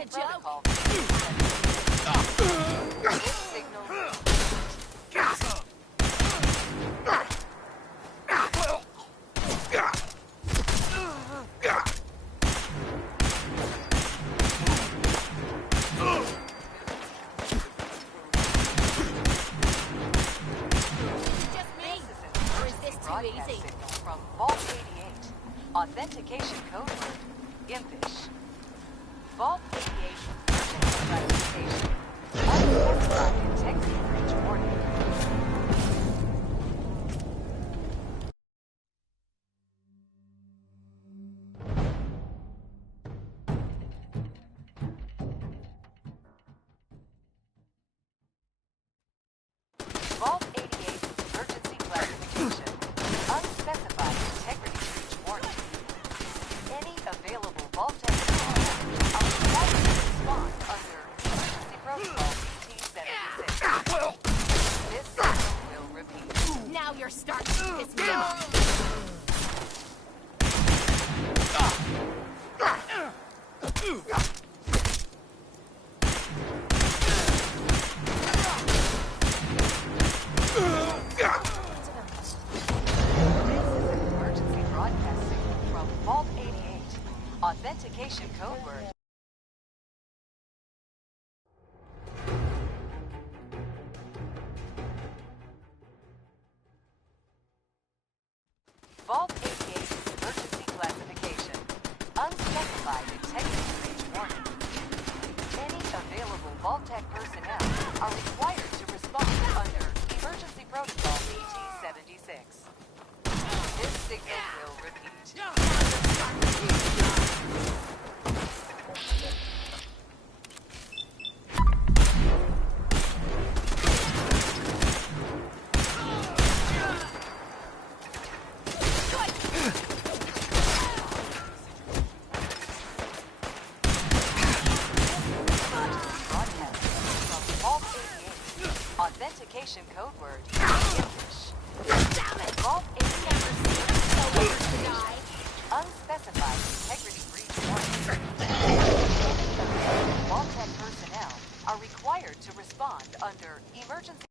a joke. Protocol. This signal. Easy. From Vault 88. Authentication code word, Impish. Vault 88, classification. Unspecified integrity breach warning. Vault 88, emergency classification. Unspecified integrity breach warning. Any available Vault personnel are required to respond under emergency protocol BT-76. This signal will repeat. Now you're starting to piss me off. Vault 88. Authentication code word. Vault 88 emergency classification. Unspecified integrity breach warning. Any available Vault-Tec personnel are required to respond under emergency protocol BT-76. This signal will repeat. Authentication code word, Impish. Vault 88. Unspecified integrity breach warning. Vault-Tec personnel are required to respond under emergency.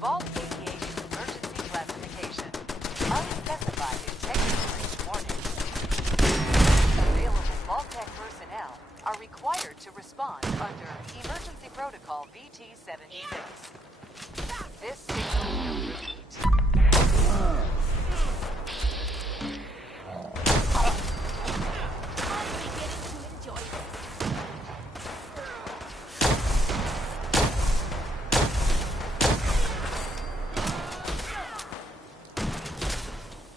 Vault 88 emergency classification. Unspecified integrity breach warning. Available Vault-Tec personnel are required to respond under emergency protocol BT-76. This signal will repeat. I'm beginning to enjoy this.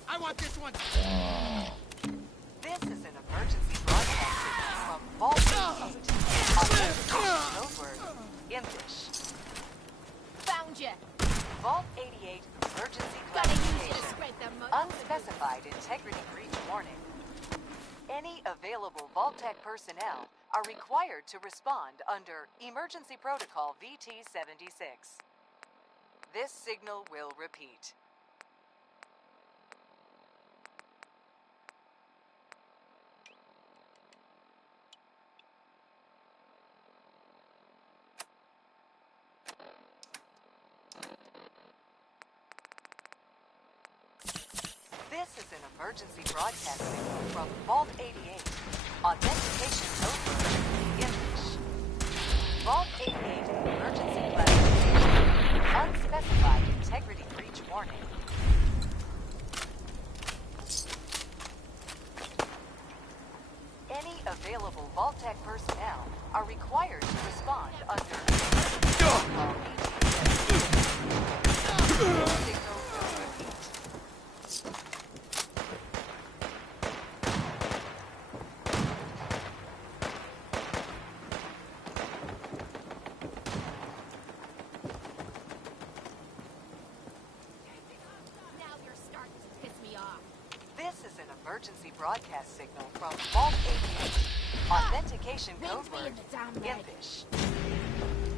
I want this one. This is an emergency broadcast signal from Vault 88. Authentication code word, Impish. Found you. Vault 88 emergency Gotta use you to classification. spread the most. Unspecified integrity breach warning. Any available Vault-Tec personnel are required to respond under emergency protocol VT-76. This signal will repeat. This is an emergency broadcast signal from Vault 88. Authentication code word, Impish. Vault 88 emergency classification. Unspecified integrity breach warning. Any available Vault-Tec personnel are required to respond under emergency protocol BT-76. Signal will repeat. Now you're starting to piss me off. This is an emergency broadcast signal from Vault 88. Authentication code Rings me word, in the damn leg. Impish.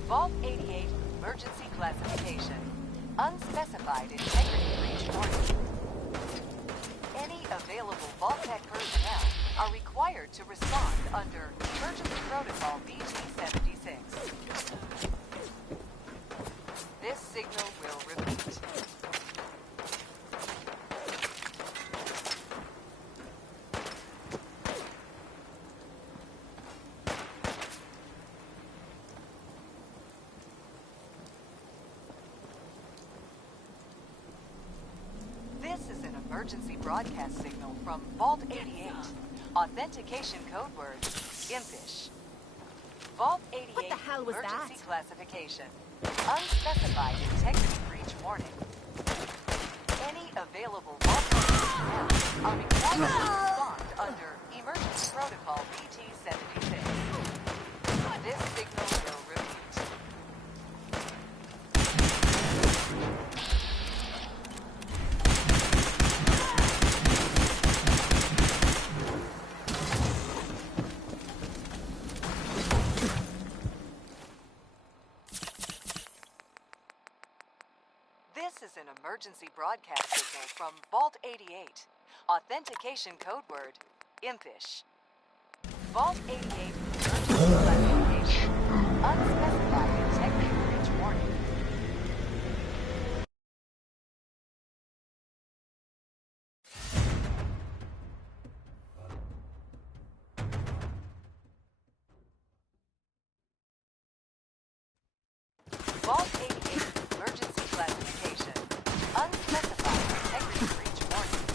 Vault 88 emergency classification. Unspecified integrity breach warning. Any available Vault-Tec personnel are required to respond under Emergency Protocol VT-76. This signal will repeat. This is an emergency broadcast signal from Vault 88. Authentication code word, Impish. Vault 88 What the hell was emergency that? classification. Unspecified integrity breach warning. Any available Vault personnel are required to respond under Emergency Protocol VT-76. This signal will repeat. This is an emergency broadcast signal from Vault 88. Authentication code word, Impish. Vault 88 emergency classification. Unspecified integrity breach warning. Vault 88 emergency classification. Unspecified integrity breach warning.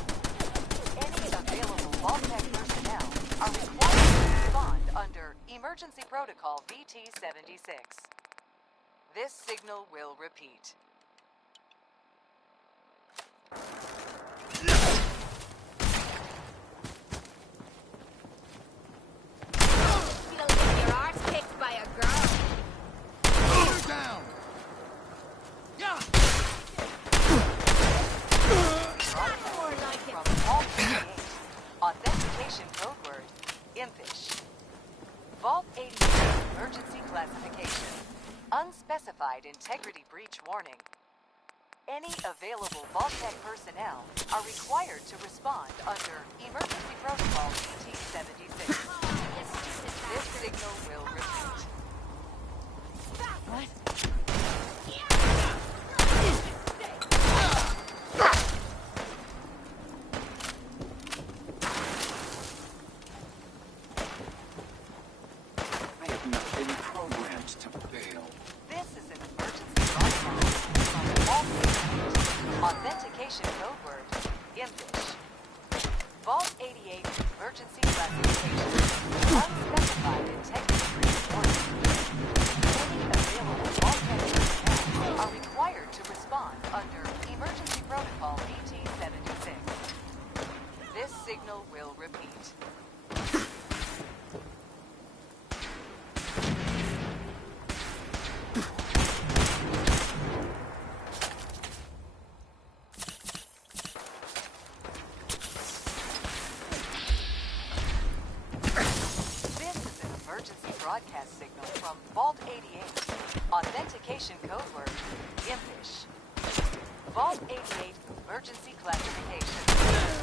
Any available Vault-Tec personnel are required to respond under Emergency Protocol VT-76. This signal will repeat. You don't get your arse kicked by a girl. Put her down. Yeah. More like it. From Vault 88. Authentication code word, Impish. Vault 88 emergency classification. Unspecified integrity breach warning. Any available Vault-Tec personnel are required to respond under Emergency Protocol VT-76. This signal will repeat. What? I have not been programmed to fail. This is an emergency broadcast from Vault 88. Authentication code word, Impish. Vault 88 emergency classification. Unspecified integrity breach warning. Any available Vault-Tec personnel are required to respond under Emergency Protocol VT-76. This signal will repeat. This is an emergency broadcast signal from Vault 88. Authentication code word, Impish. Vault 88 emergency classification.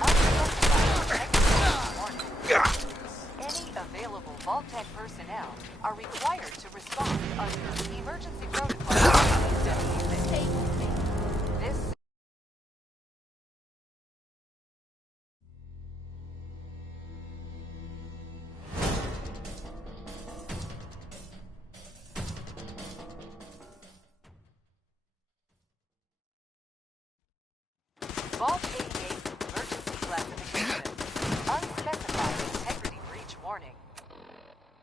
Unspecified integrity warning. Any available Vault-Tec personnel are required to respond under Emergency Protocol VT-76. This Vault 88 emergency classification. Unspecified integrity breach warning.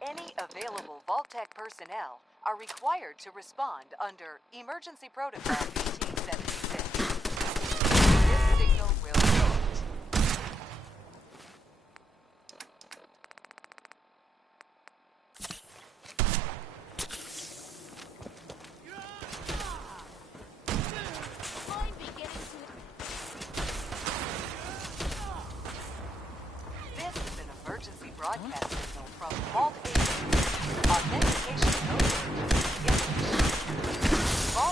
Any available Vault-Tec personnel are required to respond under Emergency Protocol VT-76. This signal will repeat. I'm beginning to... This is an emergency broadcast signal from Vault 88. Authentication code word, Impish. Vault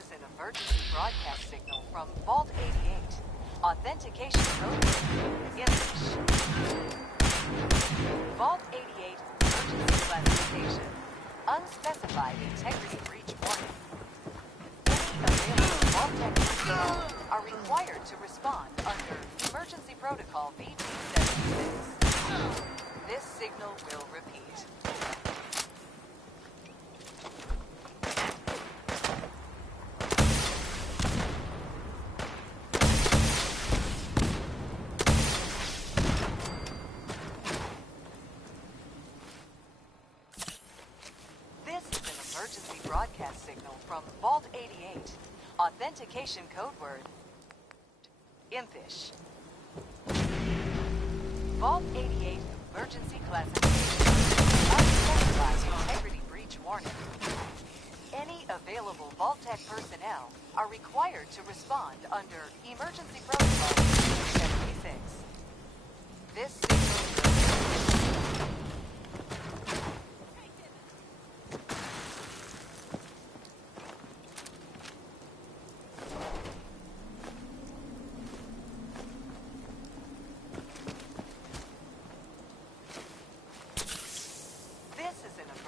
This is an emergency broadcast signal from Vault 88. Authentication code English. Vault 88 emergency classification. Unspecified integrity breach warning. Any available Vault-Tec personnel are required to respond under Emergency Protocol VT-76. This signal will repeat. Emergency broadcast signal from Vault 88. Authentication code word Impish. Vault 88 emergency classification. Unspecified integrity breach warning. Any available Vault-Tec personnel are required to respond under Emergency Protocol 76. This signal will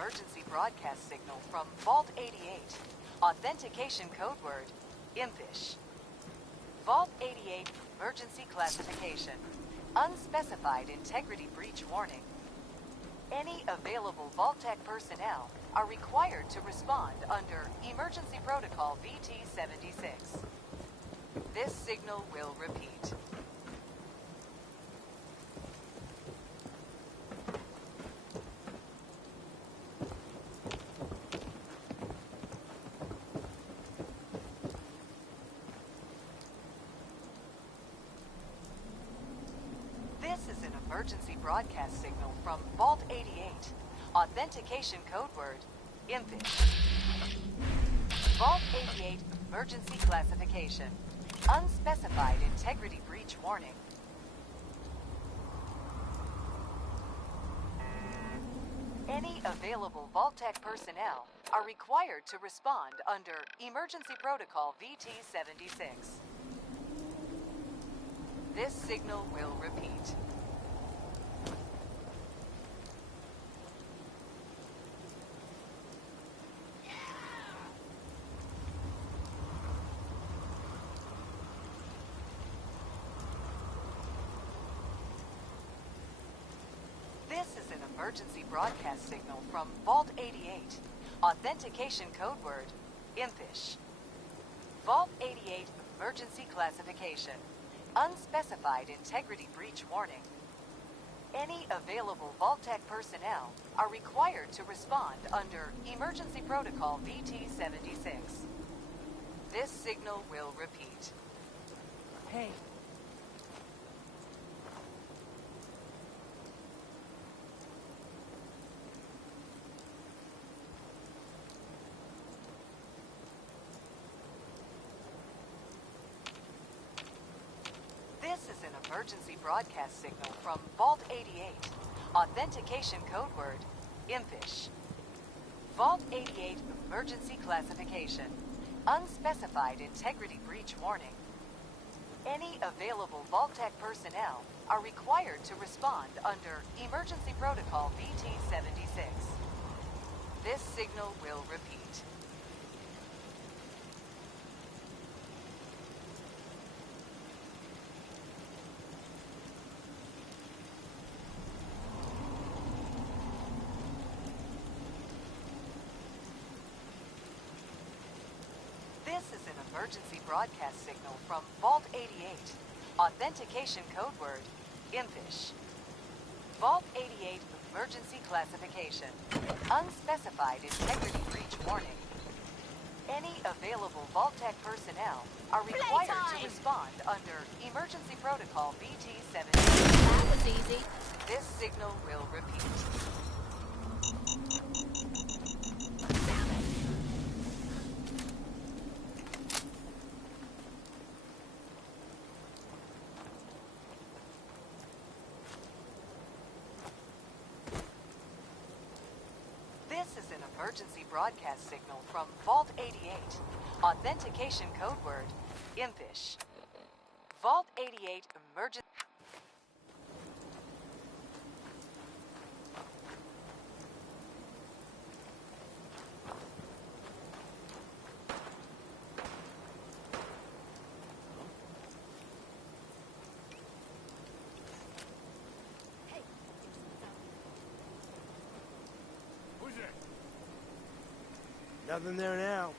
emergency broadcast signal from Vault 88. Authentication code word Impish. Vault 88 emergency classification. Unspecified integrity breach warning. Any available Vault-Tec personnel are required to respond under Emergency Protocol VT-76. This signal will repeat. This is an emergency broadcast signal from Vault 88. Authentication code word Impish. Vault 88 emergency classification. Unspecified integrity breach warning. Any available Vault-Tec personnel are required to respond under Emergency Protocol VT-76. This signal will repeat. This is an emergency broadcast signal from Vault 88. Authentication code word Impish. Vault 88 emergency classification. Unspecified integrity breach warning. Any available Vault-Tec personnel are required to respond under Emergency Protocol VT-76. This signal will repeat. Hey. This is an emergency broadcast signal from Vault 88. Authentication code word Impish. Vault 88 emergency classification. Unspecified integrity breach warning. Any available Vault-Tec personnel are required to respond under Emergency Protocol VT-76. This signal will repeat. This is an emergency broadcast signal from Vault 88. Authentication code word Impish. Vault 88 emergency classification. Unspecified integrity breach warning. Any available Vault-Tec personnel are required to respond under Emergency Protocol VT-76. That was easy. This signal will repeat. emergency broadcast signal from Vault 88. Authentication code word, Impish. Vault 88 emergency... Who's there? Nothing there now.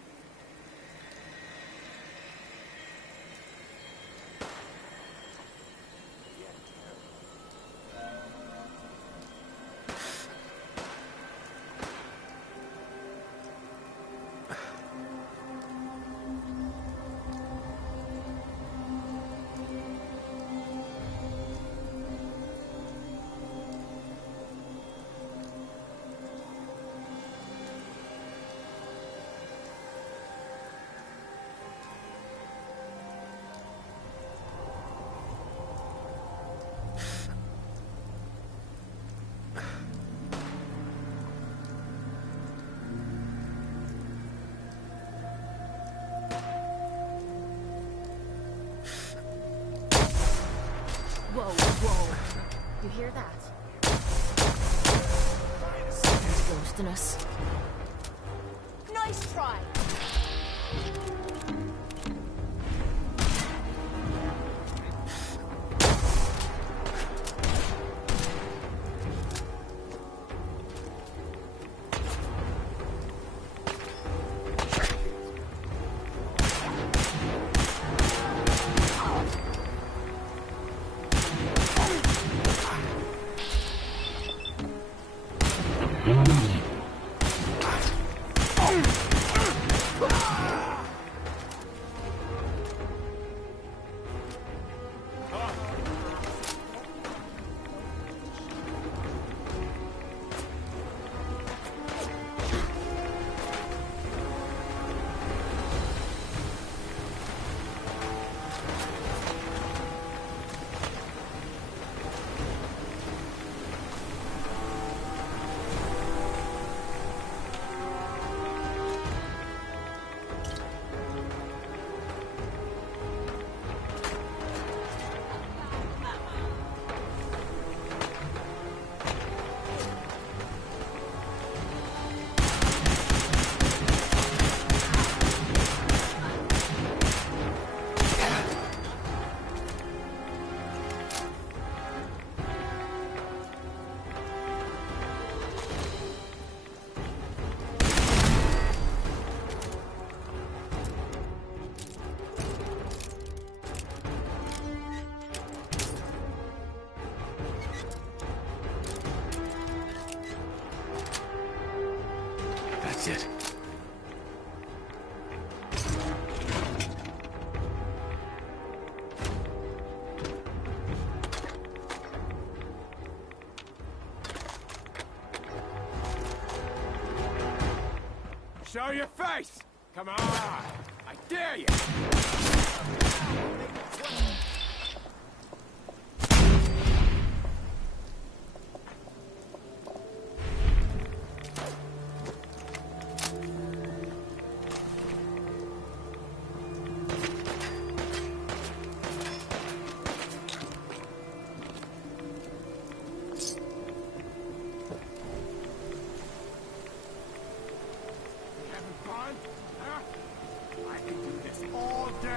Whoa, whoa. You hear that? He's ghosting us. Nice try. That's it. Show your face! Come on! I dare you! All day!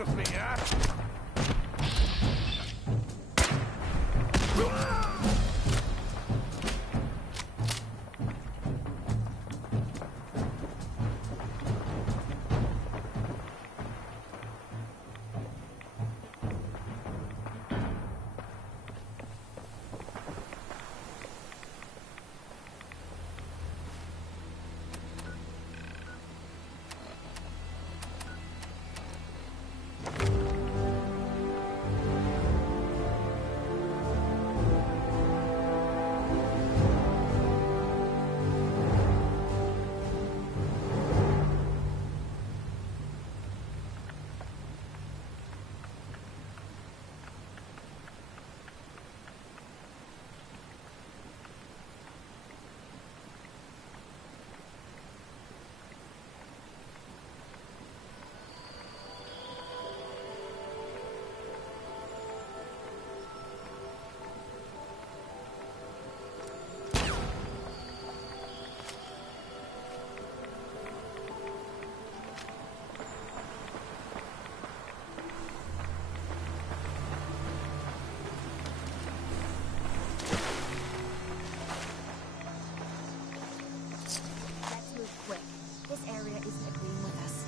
with me, huh? Let's move quick. This area isn't agreeing with us.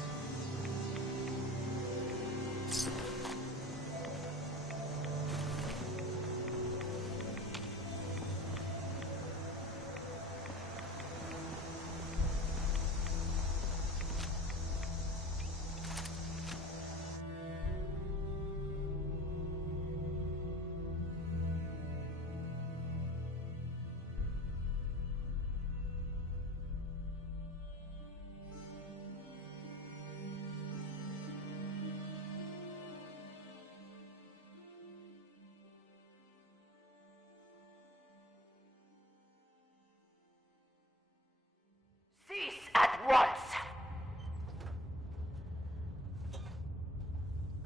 Cease at once!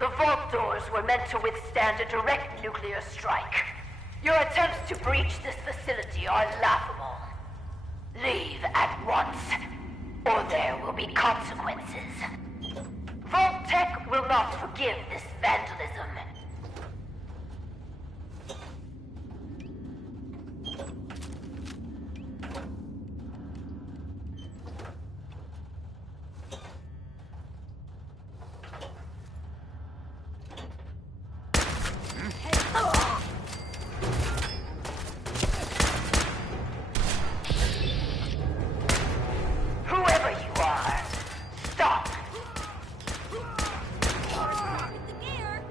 The vault doors were meant to withstand a direct nuclear strike. Your attempts to breach this facility are laughable. Leave at once, or there will be consequences. Vault-Tec will not forgive this vandalism. Whoever you are, stop! With the gear!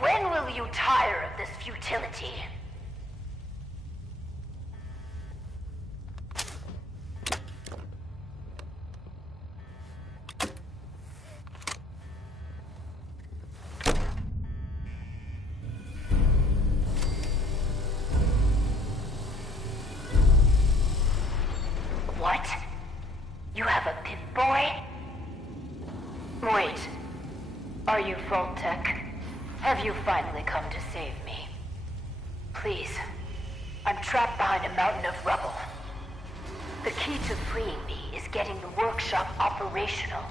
When will you tire of this futility? What? You have a Pip-Boy? Wait. Are you Vault-Tec? Have you finally come to save me? Please. I'm trapped behind a mountain of rubble. The key to freeing me is getting the workshop operational.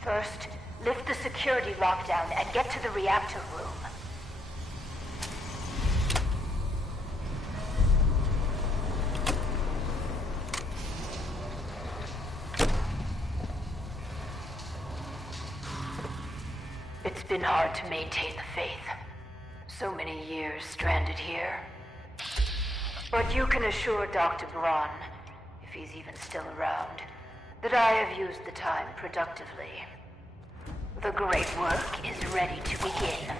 First, lift the security lockdown and get to the reactor room. It's been hard to maintain the faith. So many years stranded here. But you can assure Dr. Braun, if he's even still around, that I have used the time productively. The great work is ready to begin.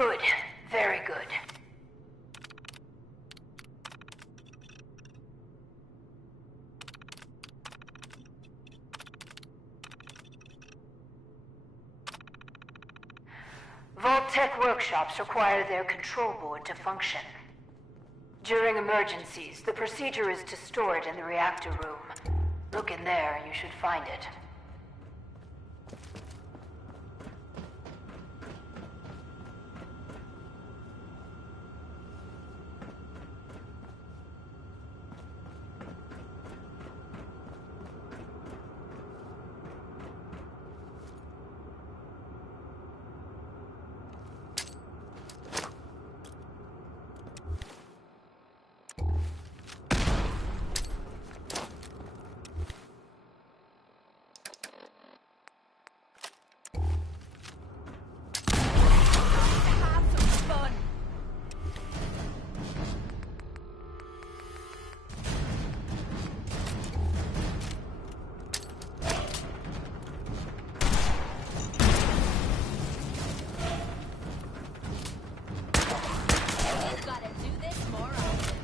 Good. Very good. Vault-Tec workshops require their control board to function. During emergencies, the procedure is to store it in the reactor room. Look in there and you should find it. Have some fun. We've got to do this more often.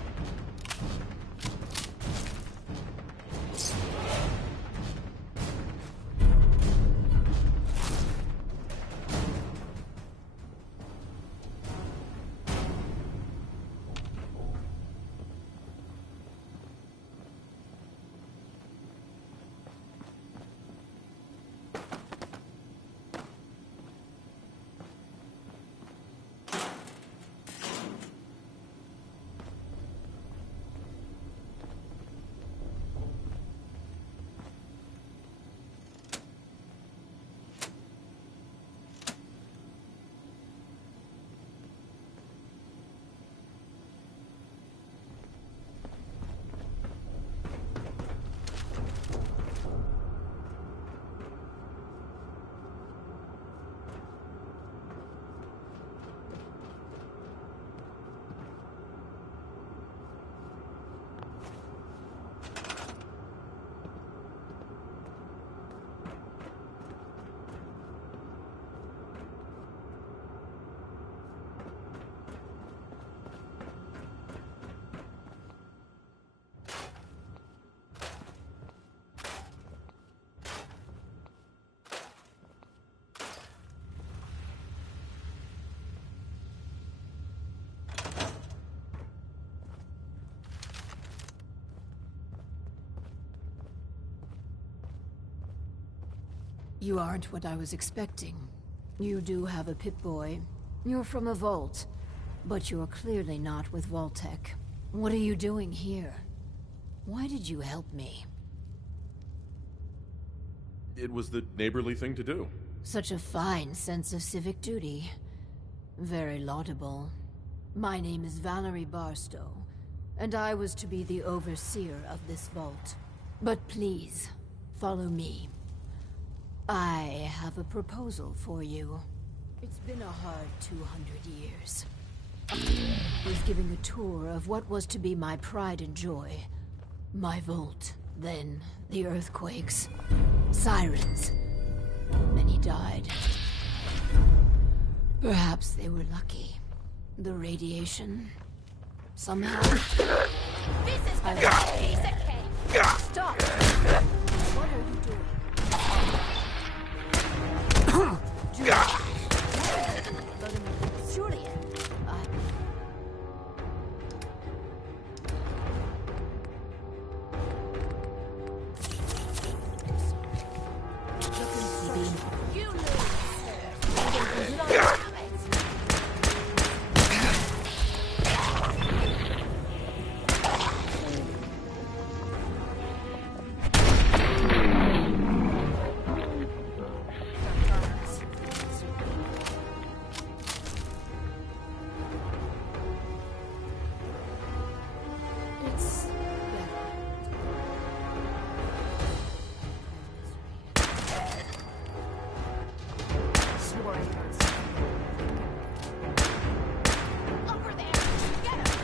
You aren't what I was expecting. You do have a Pip-Boy. You're from a vault. But you're clearly not with Vault-Tec. What are you doing here? Why did you help me? It was the neighborly thing to do. Such a fine sense of civic duty. Very laudable. My name is Valerie Barstow, and I was to be the overseer of this vault. But please, follow me. I have a proposal for you. It's been a hard 200 years. I was giving a tour of what was to be my pride and joy. My vault, then the earthquakes, sirens. Many died. Perhaps they were lucky. The radiation, somehow. This is gonna be a piece of cake. Stop! What are you doing? Julian, You lose. it's Over there. Get him.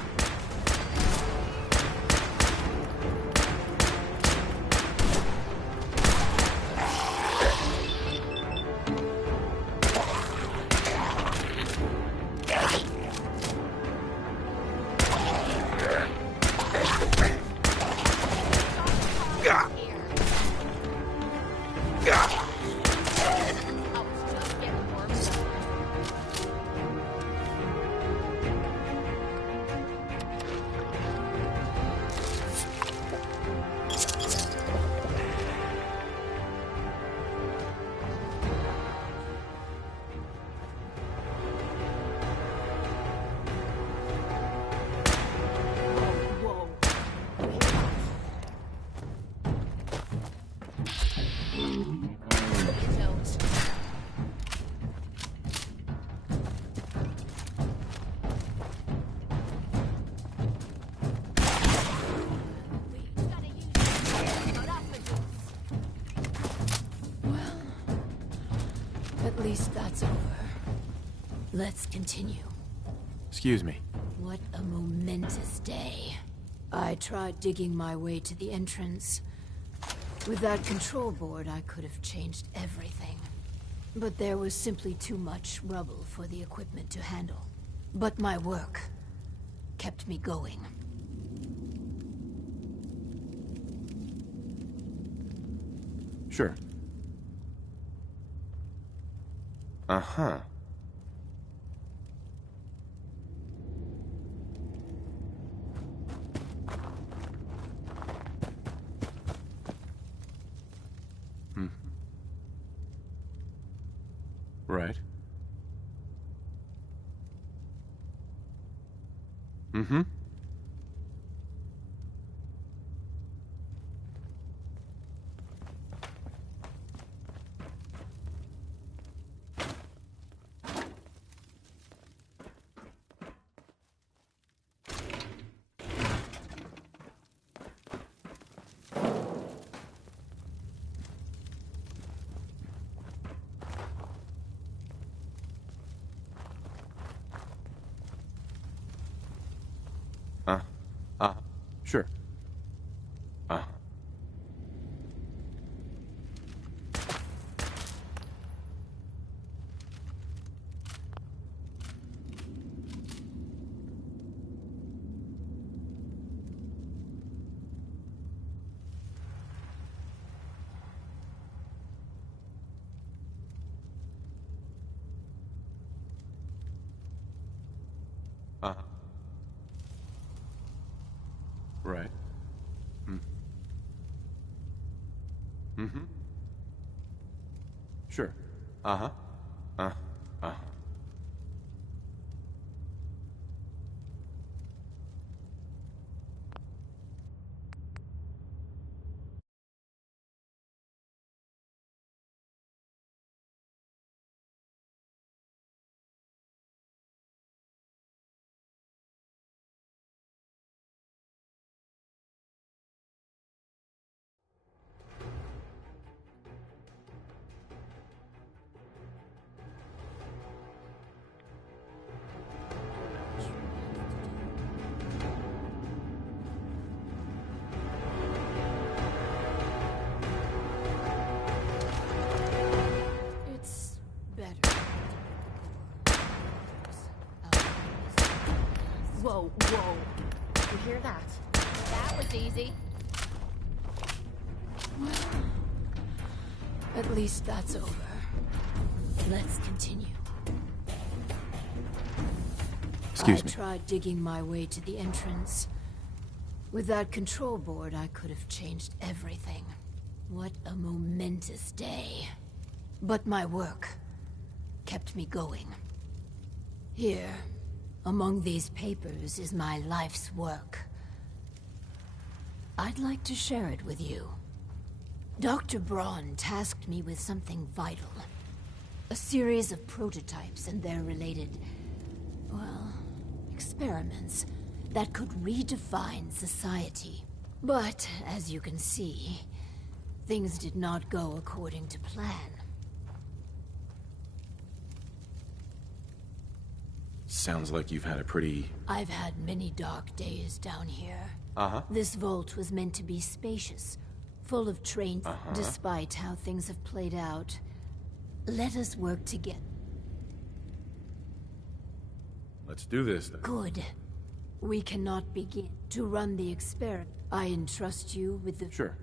least that's over. Let's continue. Excuse me. What a momentous day. I tried digging my way to the entrance. With that control board, I could have changed everything. But there was simply too much rubble for the equipment to handle. But my work kept me going. Sure. Uh-huh. Right. Mm-hmm. Sure. Right. Mm-hmm. Sure. Uh-huh. Uh-huh. It's better. Whoa, whoa. You hear that? That was easy. At least that's over. Let's continue. Excuse me. I tried digging my way to the entrance. With that control board, I could have changed everything. What a momentous day. But my work kept me going. Here, among these papers, is my life's work. I'd like to share it with you. Dr. Braun tasked me with something vital. A series of prototypes and their related, well, experiments that could redefine society. But, as you can see, things did not go according to plan. Sounds like you've had a pretty... I've had many dark days down here. Uh-huh. This vault was meant to be spacious, full of trains. Despite how things have played out, let us work together. Let's do this, then. Good. We cannot begin to run the experiment. I entrust you with the... Sure.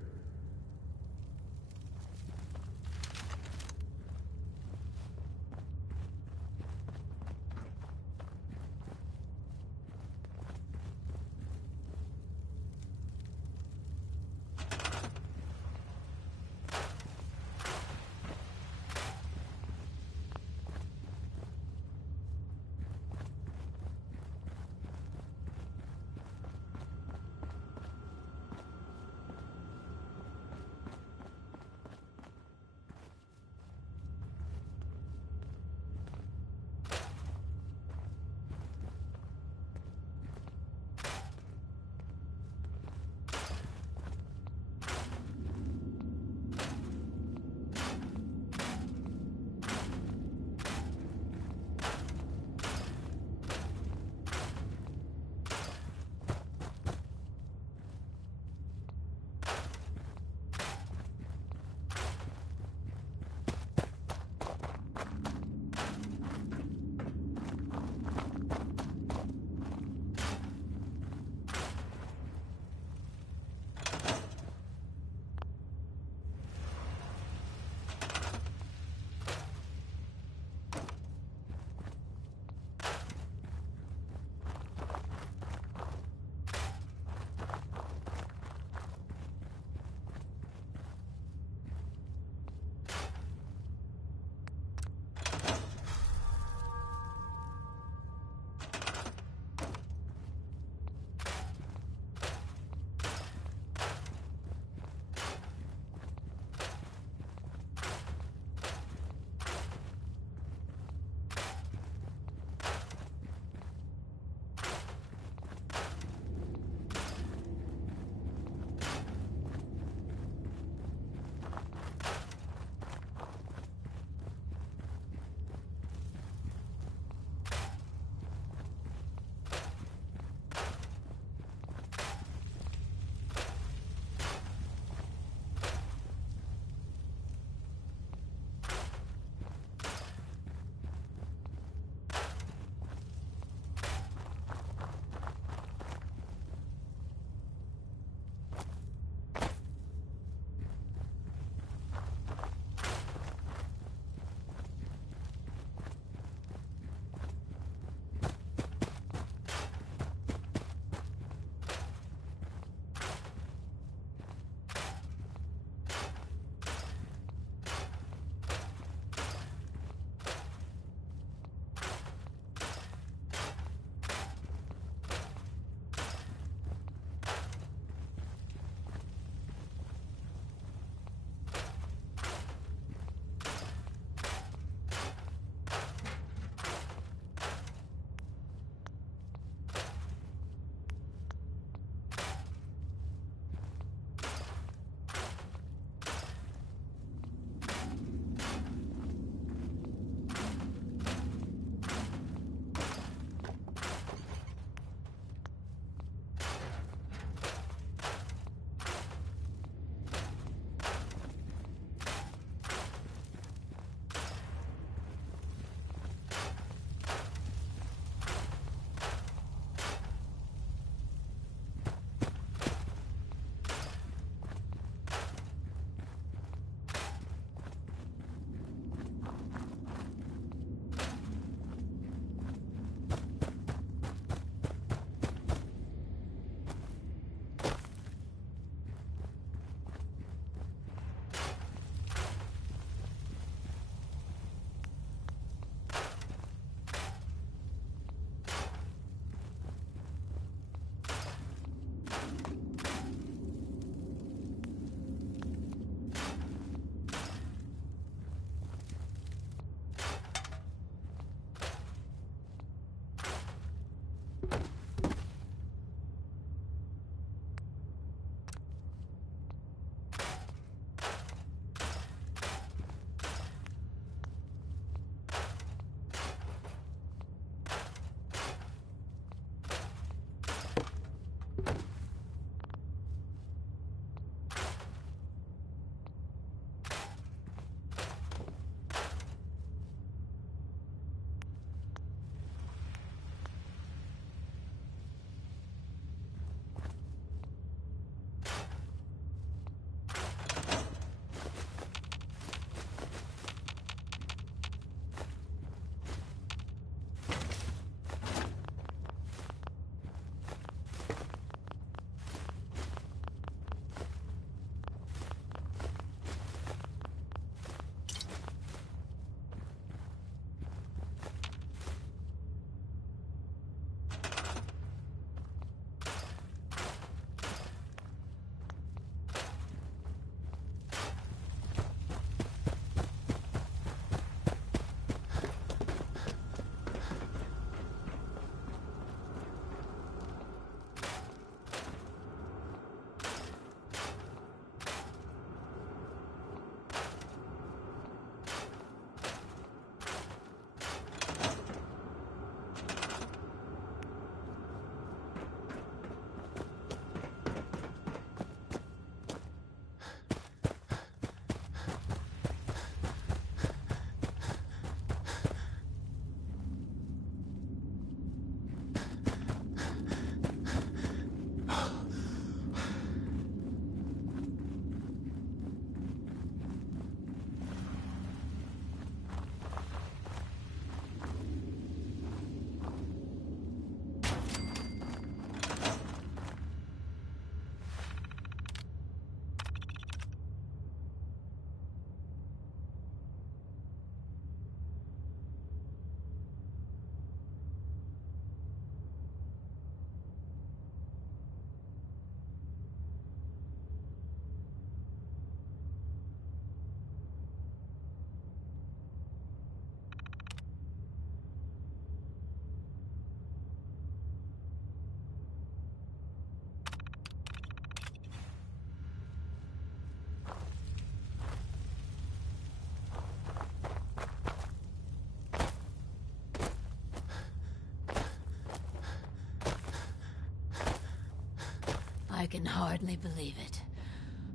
I can hardly believe it.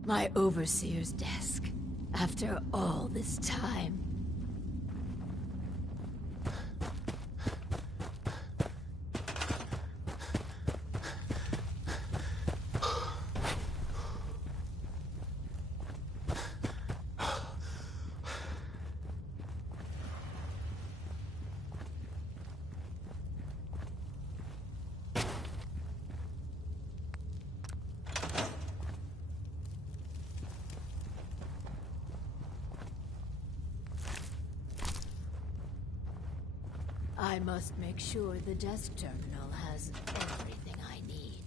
My overseer's desk. After all this time. I must make sure the desk terminal has everything I need.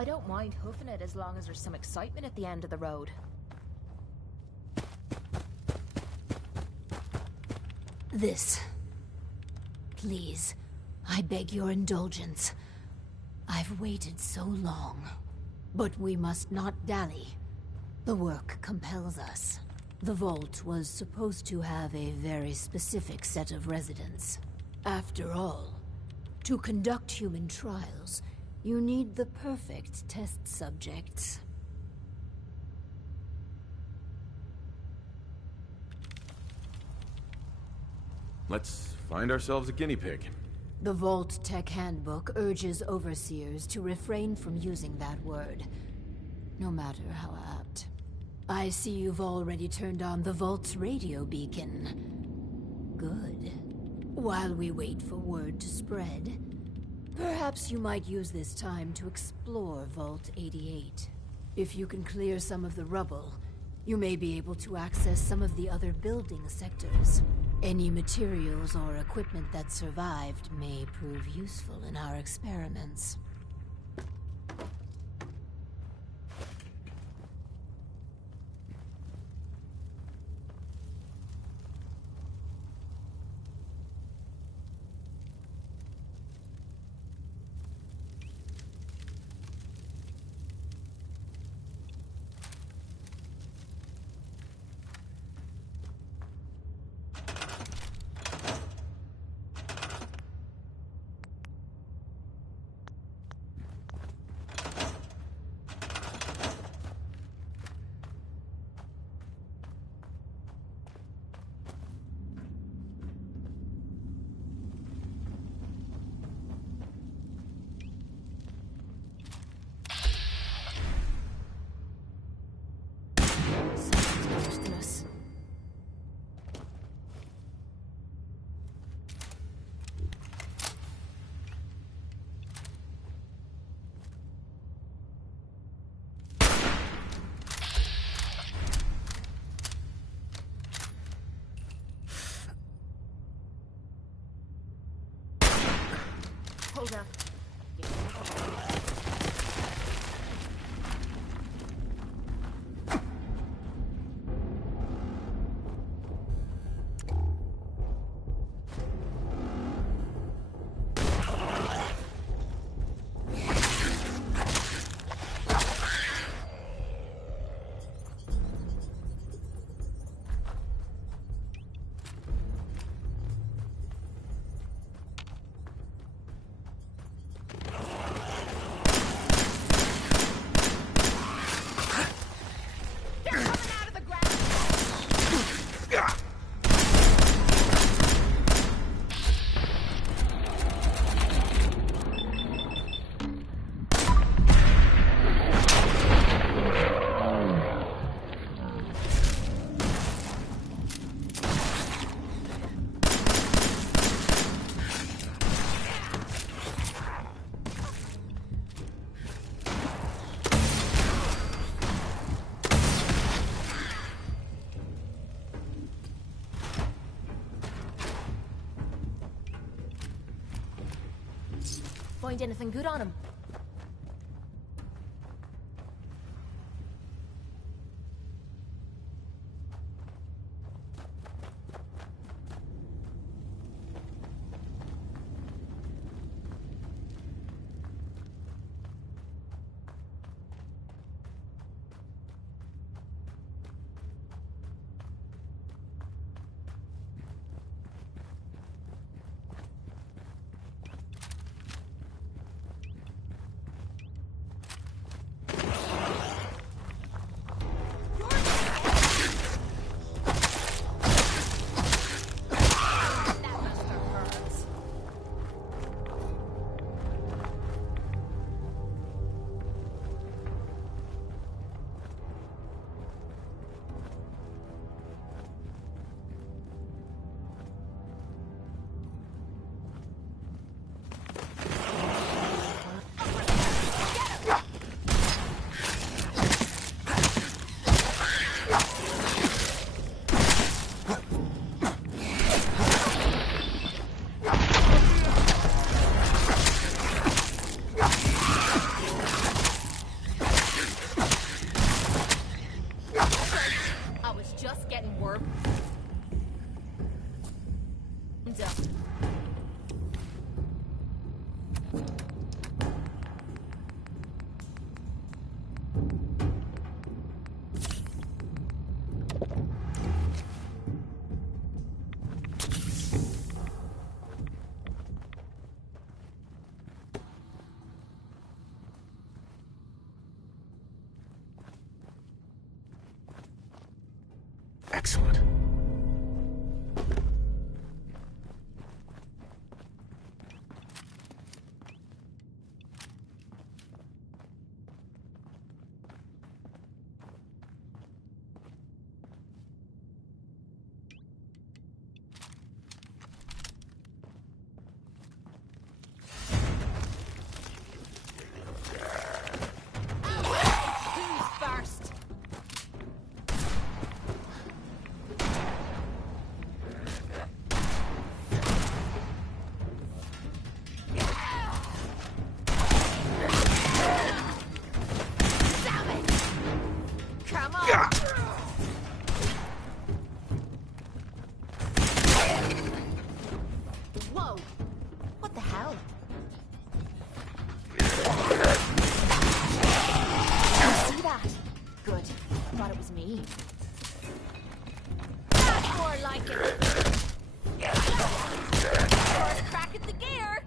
I don't mind hoofing it as long as there's some excitement at the end of the road. This. Please, I beg your indulgence. I've waited so long. But we must not dally. The work compels us. The vault was supposed to have a very specific set of residents. After all, to conduct human trials, you need the perfect test subjects. Let's find ourselves a guinea pig. The Vault Tech Handbook urges overseers to refrain from using that word, no matter how apt. I see you've already turned on the Vault's radio beacon. Good. While we wait for word to spread, perhaps you might use this time to explore Vault 88. If you can clear some of the rubble, you may be able to access some of the other building sectors. Any materials or equipment that survived may prove useful in our experiments. Dangerous. Hold up. Find anything good on him? Excellent. Who's first? Damn it! Come on! Whoa! What the hell? See that? Good. I thought it was me. That's more like it. First crack at the gear.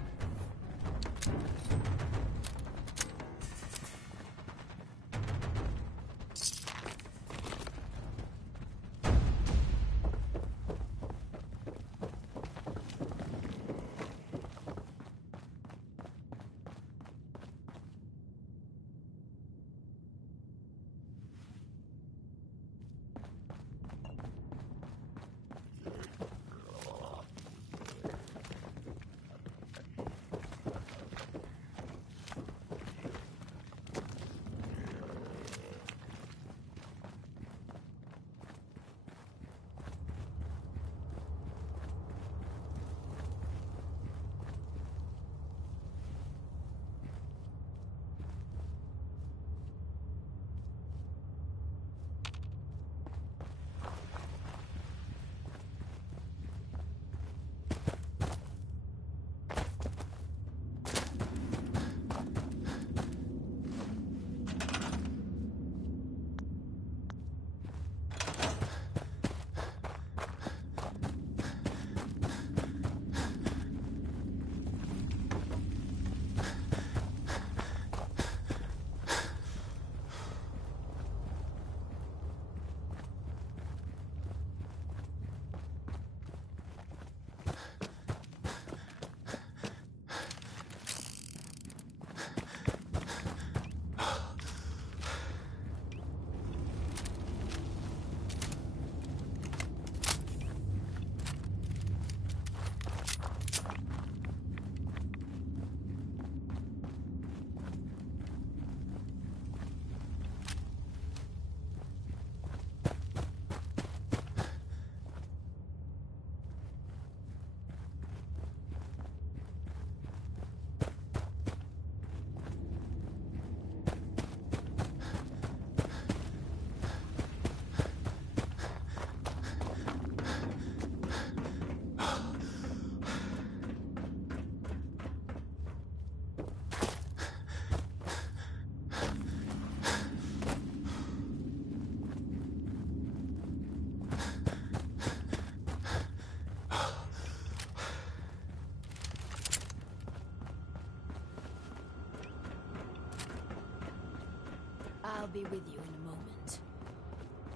I'll be with you in a moment.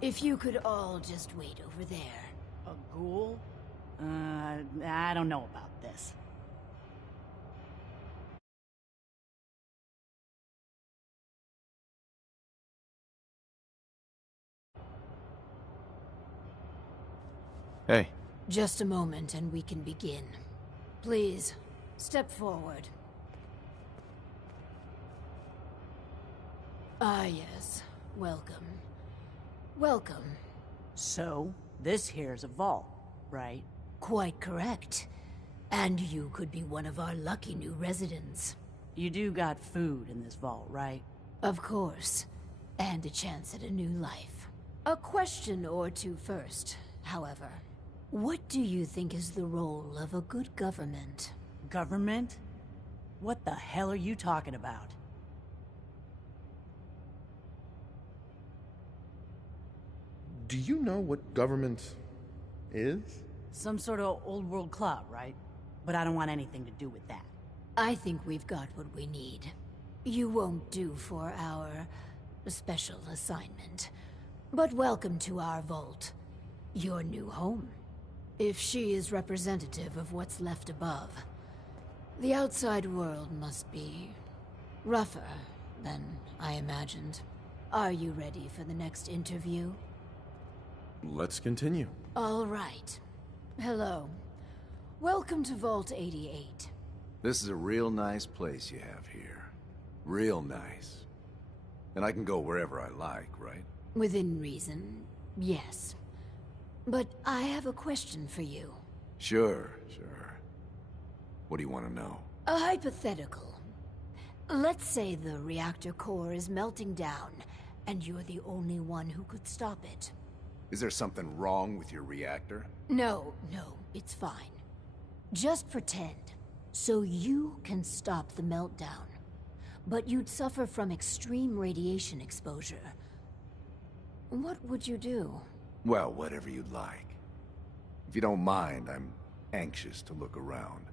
If you could all just wait over there. A ghoul? I don't know about this. Hey. Just a moment and we can begin. Please, step forward. Ah, yes. Welcome. Welcome. So, this here's a vault, right? Quite correct. And you could be one of our lucky new residents. You do got food in this vault, right? Of course. And a chance at a new life. A question or two first, however. What do you think is the role of a good government? Government? What the hell are you talking about? Do you know what government is? Some sort of old world club, right? But I don't want anything to do with that. I think we've got what we need. You won't do for our special assignment. But welcome to our vault. your new home. If she is representative of what's left above, the outside world must be rougher than I imagined. Are you ready for the next interview? Let's continue. All right. Hello. Welcome to Vault 88. This is a real nice place you have here. Real nice. And I can go wherever I like, right? Within reason, yes. But I have a question for you. Sure. What do you want to know? A hypothetical. Let's say the reactor core is melting down, and you're the only one who could stop it. Is there something wrong with your reactor? No, it's fine. Just pretend, so you can stop the meltdown. But you'd suffer from extreme radiation exposure. What would you do? Well, whatever you'd like. If you don't mind, I'm anxious to look around.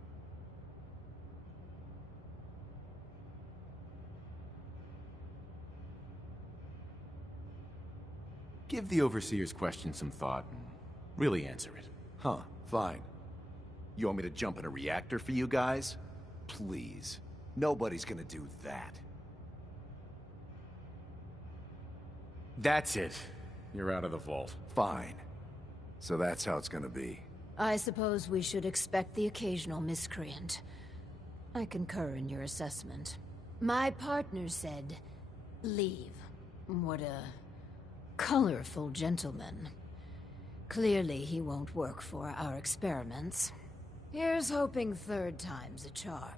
Give the Overseer's question some thought and really answer it. Huh, fine. You want me to jump in a reactor for you guys? Please. Nobody's gonna do that. That's it. You're out of the vault. Fine. So that's how it's gonna be. I suppose we should expect the occasional miscreant. I concur in your assessment. My partner said, leave. What a colorful gentleman. Clearly he won't work for our experiments. Here's hoping third time's a charm.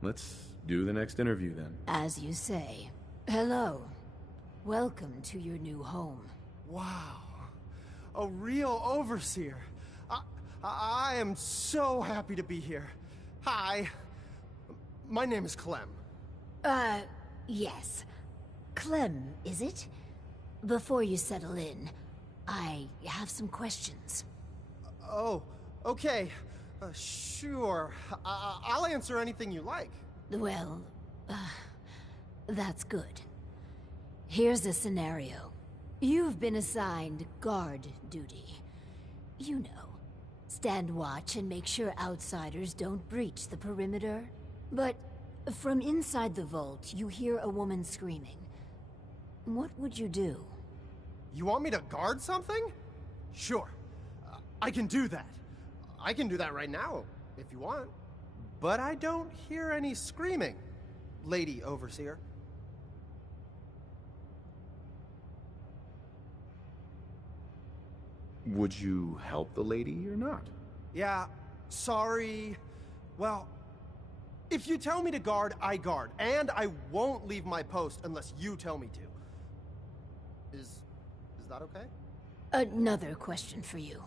Let's do the next interview then. As you say. Hello. Welcome to your new home. Wow. A real overseer. I am so happy to be here. Hi. My name is Clem. Yes. Clem, is it? Before you settle in, I have some questions. Oh, okay. Sure. I'll answer anything you like. Well, that's good. Here's a scenario. You've been assigned guard duty. You know, stand watch and make sure outsiders don't breach the perimeter. But from inside the vault, you hear a woman screaming. What would you do? You want me to guard something? Sure. I can do that. I can do that right now, if you want. But I don't hear any screaming, Lady Overseer. Would you help the lady or not? Yeah, sorry. Well, if you tell me to guard, I guard. And I won't leave my post unless you tell me to. Is that okay? Another question for you.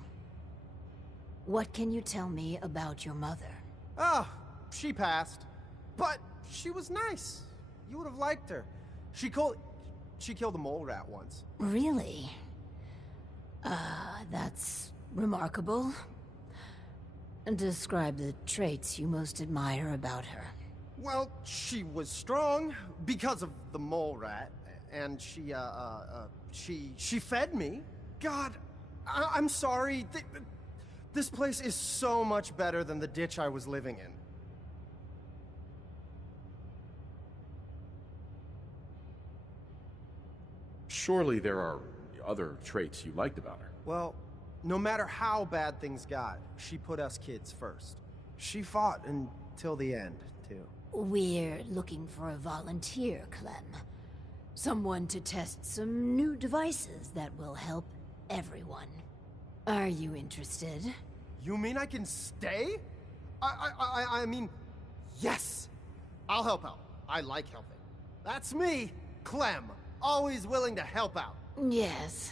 What can you tell me about your mother? Ah, she passed. But she was nice. You would have liked her. She killed a mole rat once. Really? That's remarkable. Describe the traits you most admire about her. Well, she was strong because of the mole rat, and she fed me. God, I'm sorry. This place is so much better than the ditch I was living in. Surely there are other traits you liked about her. Well, no matter how bad things got, she put us kids first. She fought until the end, too. We're looking for a volunteer, Clem. Someone to test some new devices that will help everyone. Are you interested? You mean I can stay? I mean, yes! I'll help out. I like helping. That's me, Clem. Always willing to help out. Yes.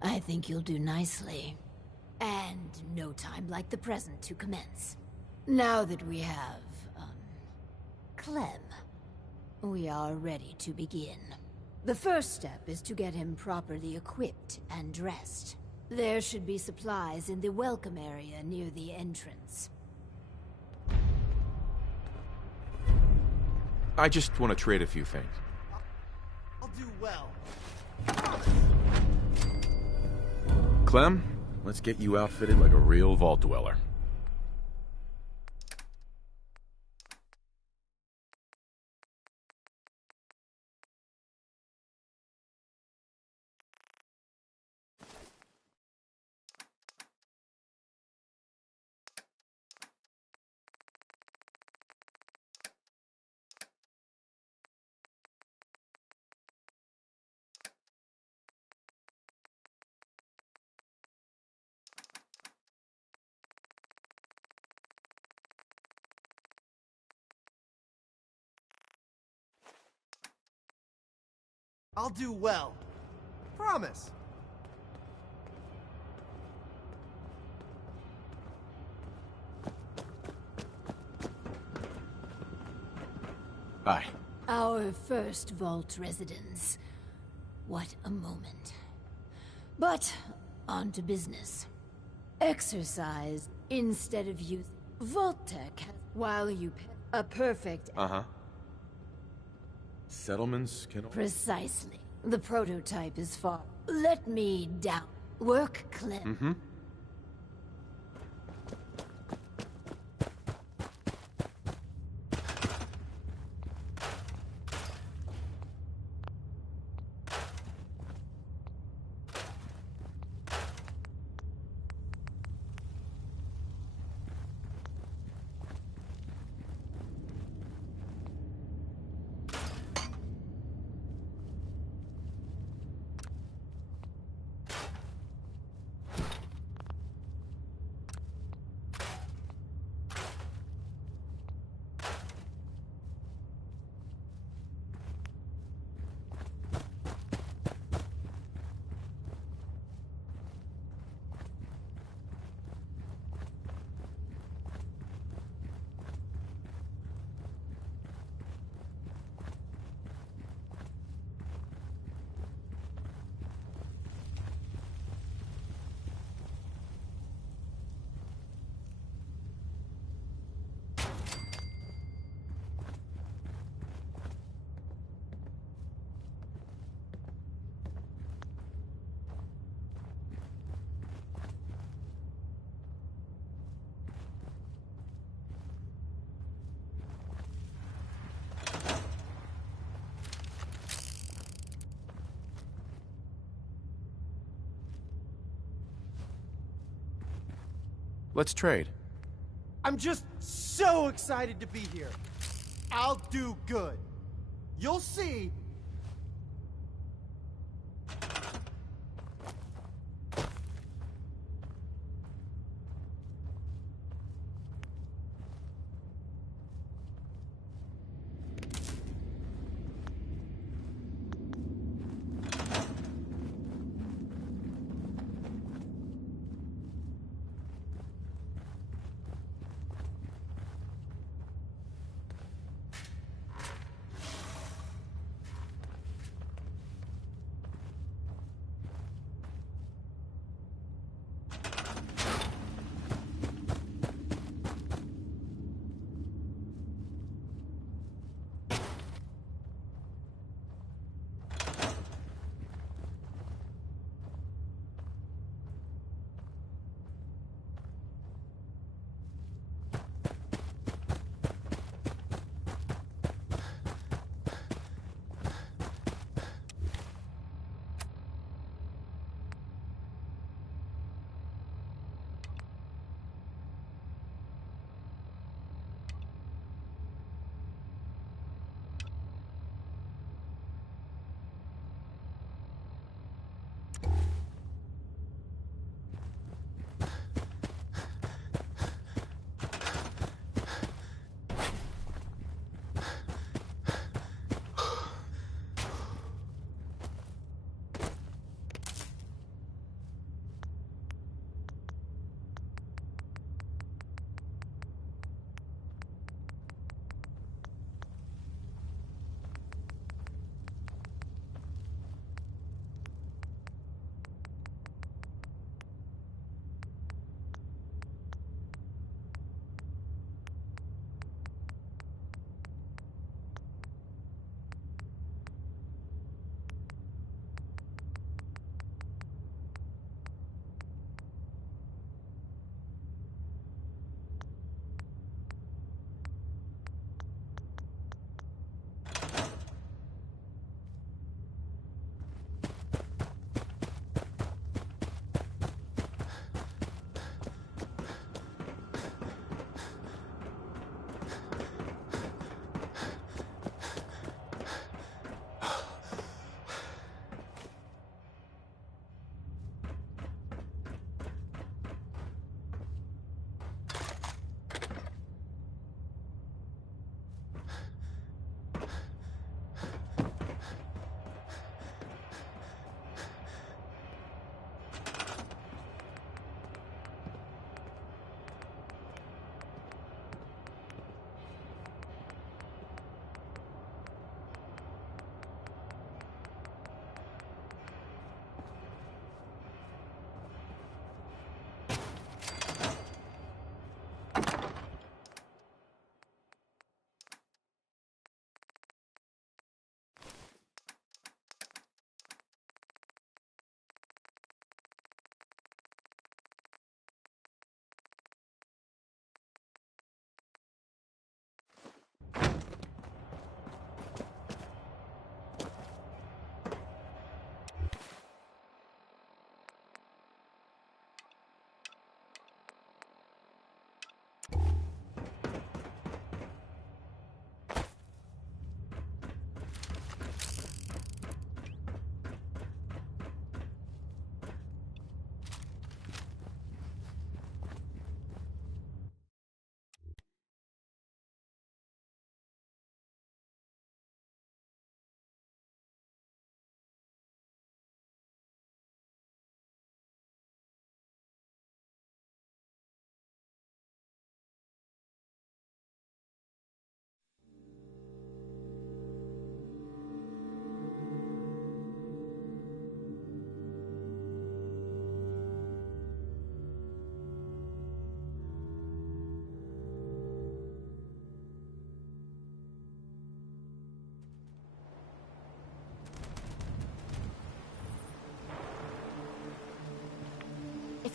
I think you'll do nicely. And no time like the present to commence. Now that we have, Clem, we are ready to begin. The first step is to get him properly equipped and dressed. There should be supplies in the welcome area near the entrance. I just want to trade a few things. I'll do well. Clem, let's get you outfitted like a real vault dweller. I'll do well. Promise. Hi. Our first vault residence. What a moment. But, on to business. Exercise instead of youth. Vault-Tec, while you pay a perfect... Uh-huh. Settlements can... Precisely. The prototype is far. Let me down. Work, Clem. Mm-hmm. Let's trade. I'm just so excited to be here. I'll do good. You'll see.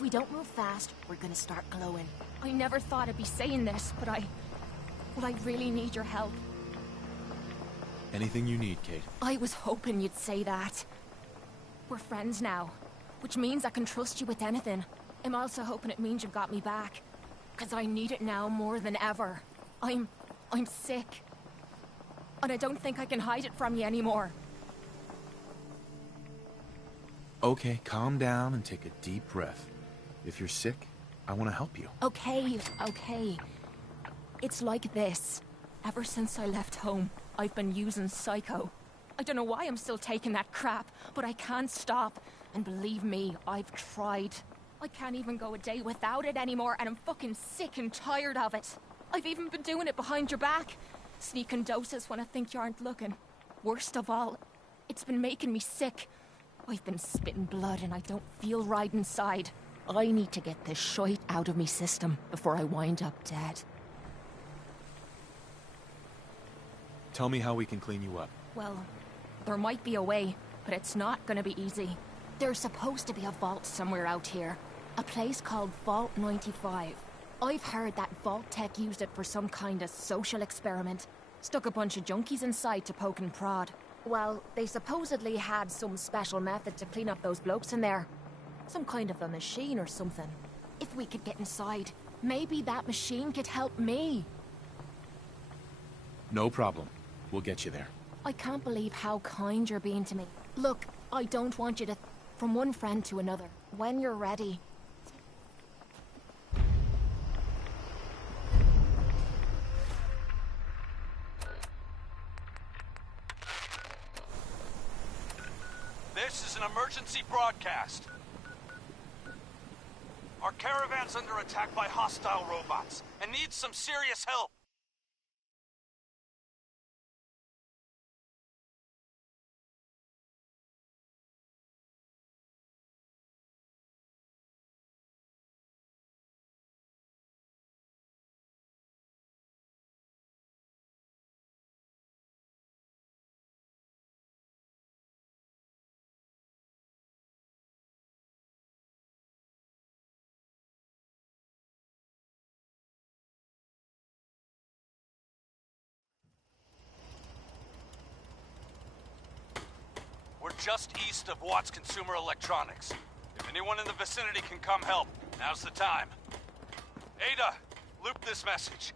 we don't move fast, we're gonna start glowing. I never thought I'd be saying this, but I really need your help. Anything you need, Kate. I was hoping you'd say that. We're friends now, which means I can trust you with anything. I'm also hoping it means you've got me back. 'Cause I need it now more than ever. I'm sick. And I don't think I can hide it from you anymore. Okay, calm down and take a deep breath. If you're sick, I want to help you. Okay. It's like this. Ever since I left home, I've been using Psycho. I don't know why I'm still taking that crap, but I can't stop. And believe me, I've tried. I can't even go a day without it anymore, and I'm fucking sick and tired of it. I've even been doing it behind your back. Sneaking doses when I think you aren't looking. Worst of all, it's been making me sick. I've been spitting blood and I don't feel right inside. I need to get this shite out of me system before I wind up dead. Tell me how we can clean you up. Well, there might be a way, but it's not gonna be easy. There's supposed to be a vault somewhere out here. A place called Vault 95. I've heard that Vault Tech used it for some kind of social experiment. Stuck a bunch of junkies inside to poke and prod. Well, they supposedly had some special method to clean up those blokes in there. Some kind of a machine or something. If we could get inside, maybe that machine could help me. No problem. We'll get you there. I can't believe how kind you're being to me. Look, I don't want you to... From one friend to another. When you're ready. This is an emergency broadcast. Our caravan's under attack by hostile robots and needs some serious help. We're just east of Watts Consumer Electronics. If anyone in the vicinity can come help, now's the time. Ada, loop this message.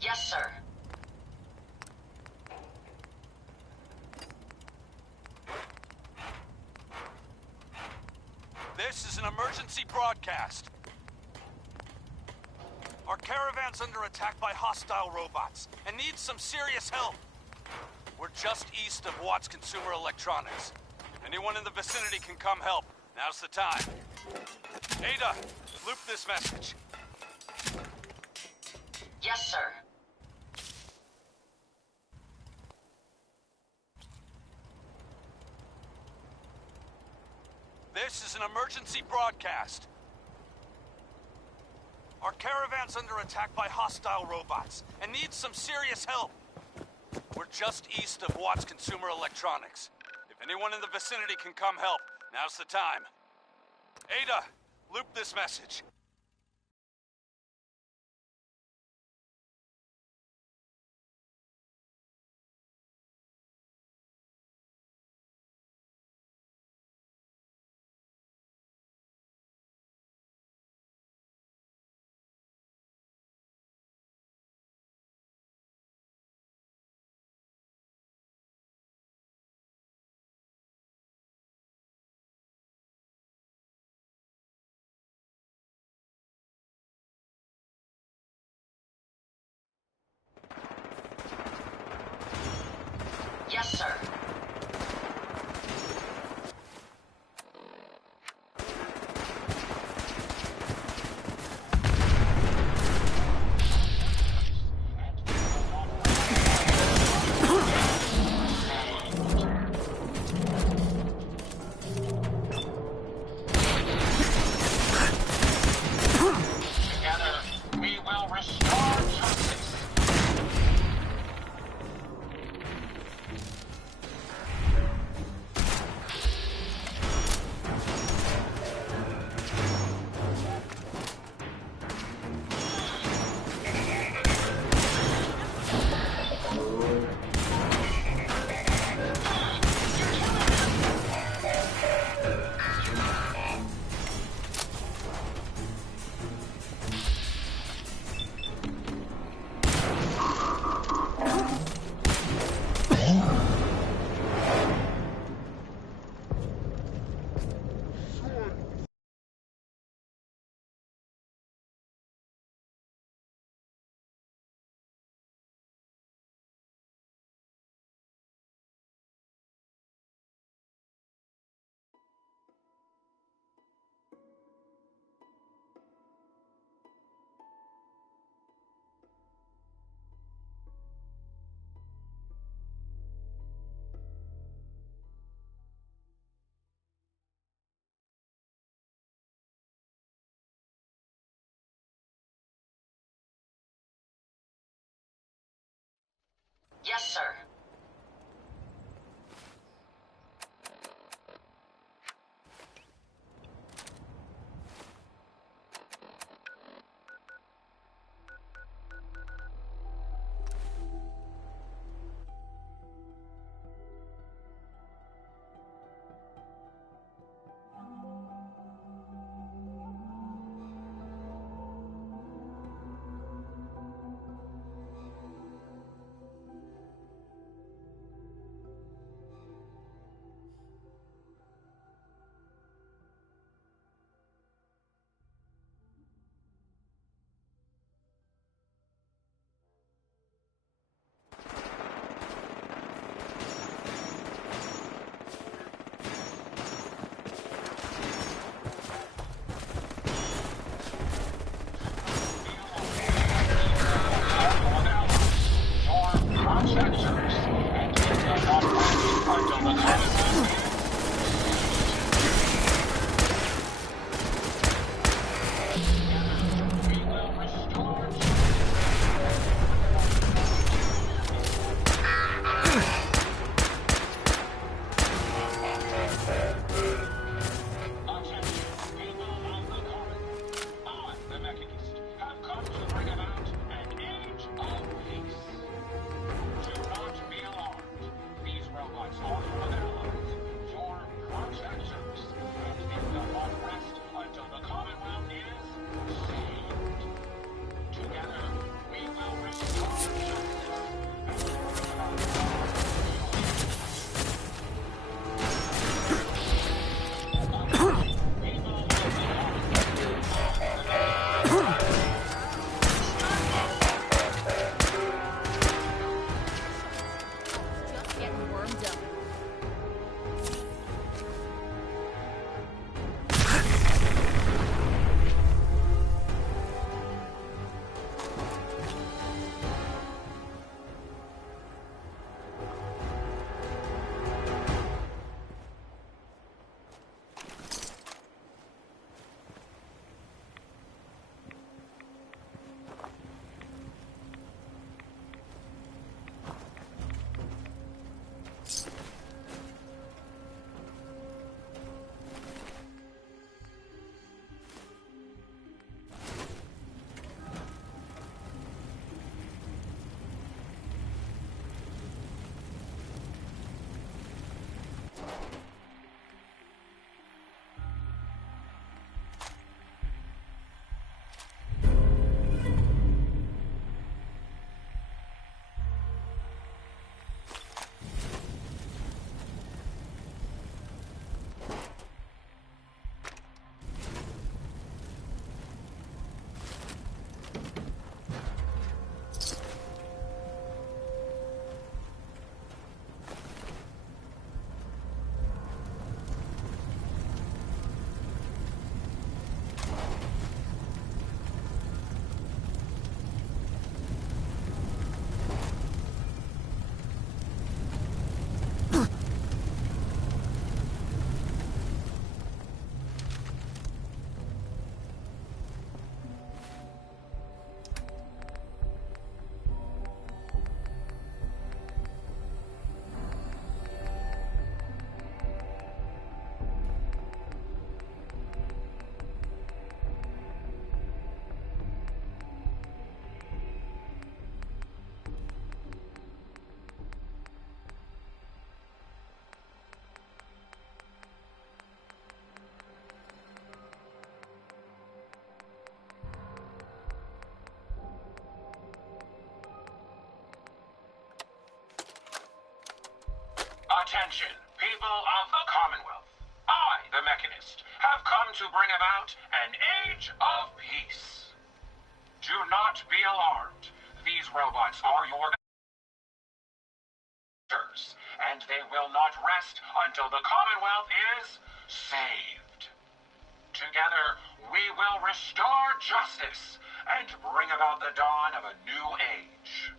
Yes, sir. This is an emergency broadcast. Our caravan's under attack by hostile robots and needs some serious help. We're just east of Watts Consumer Electronics. If anyone in the vicinity can come help, now's the time. Ada, loop this message. Yes, sir. This is an emergency broadcast. Our caravan's under attack by hostile robots and needs some serious help. We're just east of Watts Consumer Electronics. If anyone in the vicinity can come help, now's the time. Ada, loop this message. Yes, sir. Just getting warmed up. Attention, people of the Commonwealth. I, the Mechanist, have come to bring about an age of peace. Do not be alarmed. These robots are your masters, and they will not rest until the Commonwealth is saved. Together, we will restore justice and bring about the dawn of a new age.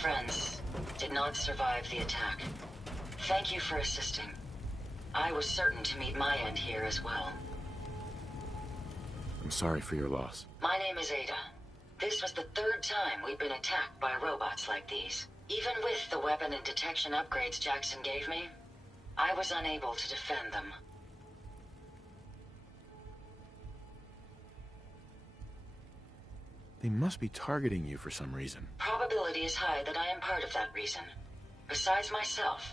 friends did not survive the attack. Thank you for assisting. I was certain to meet my end here as well. I'm sorry for your loss. My name is Ada. This was the third time we've been attacked by robots like these. Even with the weapon and detection upgrades Jackson gave me, I was unable to defend them. They must be targeting you for some reason. Probability is high that I am part of that reason. Besides myself,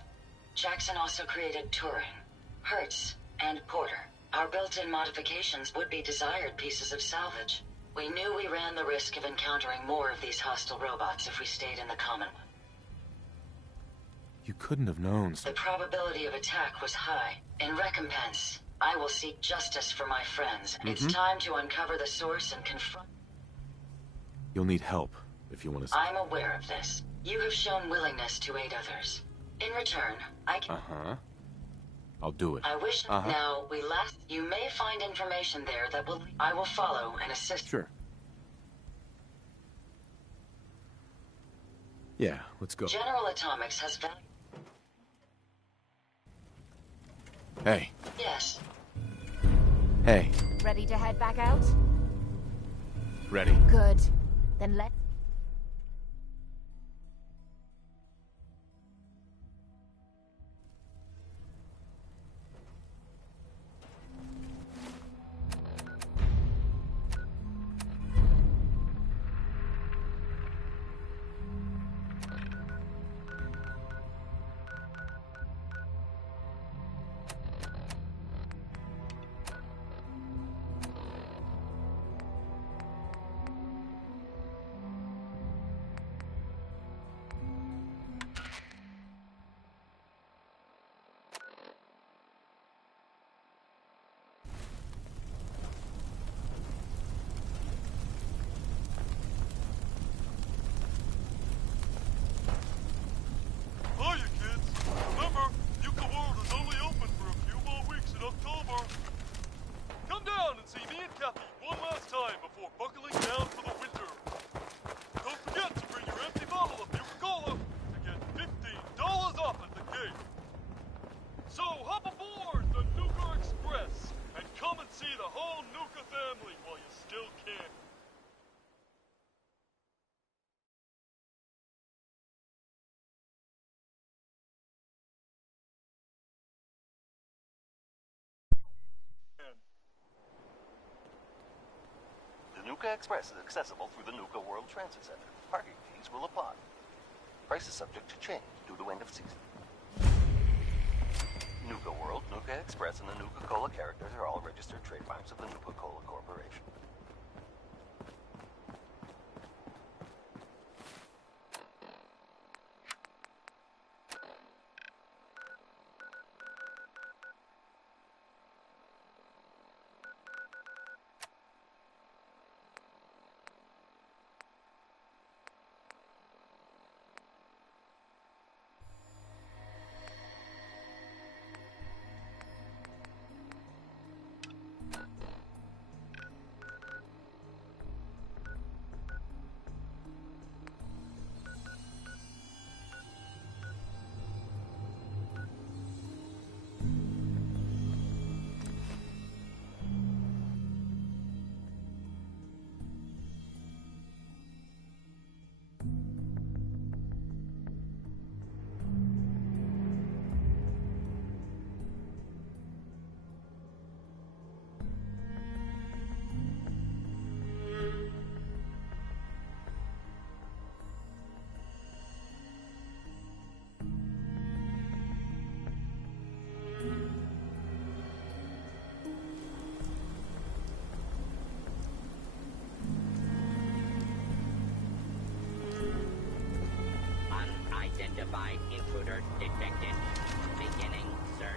Jackson also created Turing, Hertz, and Porter. Our built-in modifications would be desired pieces of salvage. We knew we ran the risk of encountering more of these hostile robots if we stayed in the Commonwealth. You couldn't have known. The probability of attack was high. In recompense, I will seek justice for my friends. It's time to uncover the source and confront... You'll need help if you want to... I'm aware of this. You have shown willingness to aid others. In return, I can... I'll do it. I wish... Now, you may find information there that will... I will follow and assist... Sure. Yeah, let's go. General Atomics has value... Hey. Yes. Hey. Ready to head back out? Ready. Good. Then let's... The Nuka Express is accessible through the Nuka World Transit Center. Parking fees will apply. Price is subject to change due to end of season. Nuka World, Nuka Express, and the Nuka-Cola characters are all registered trademarks of the Nuka-Cola Corporation. Unidentified intruder detected. Beginning search.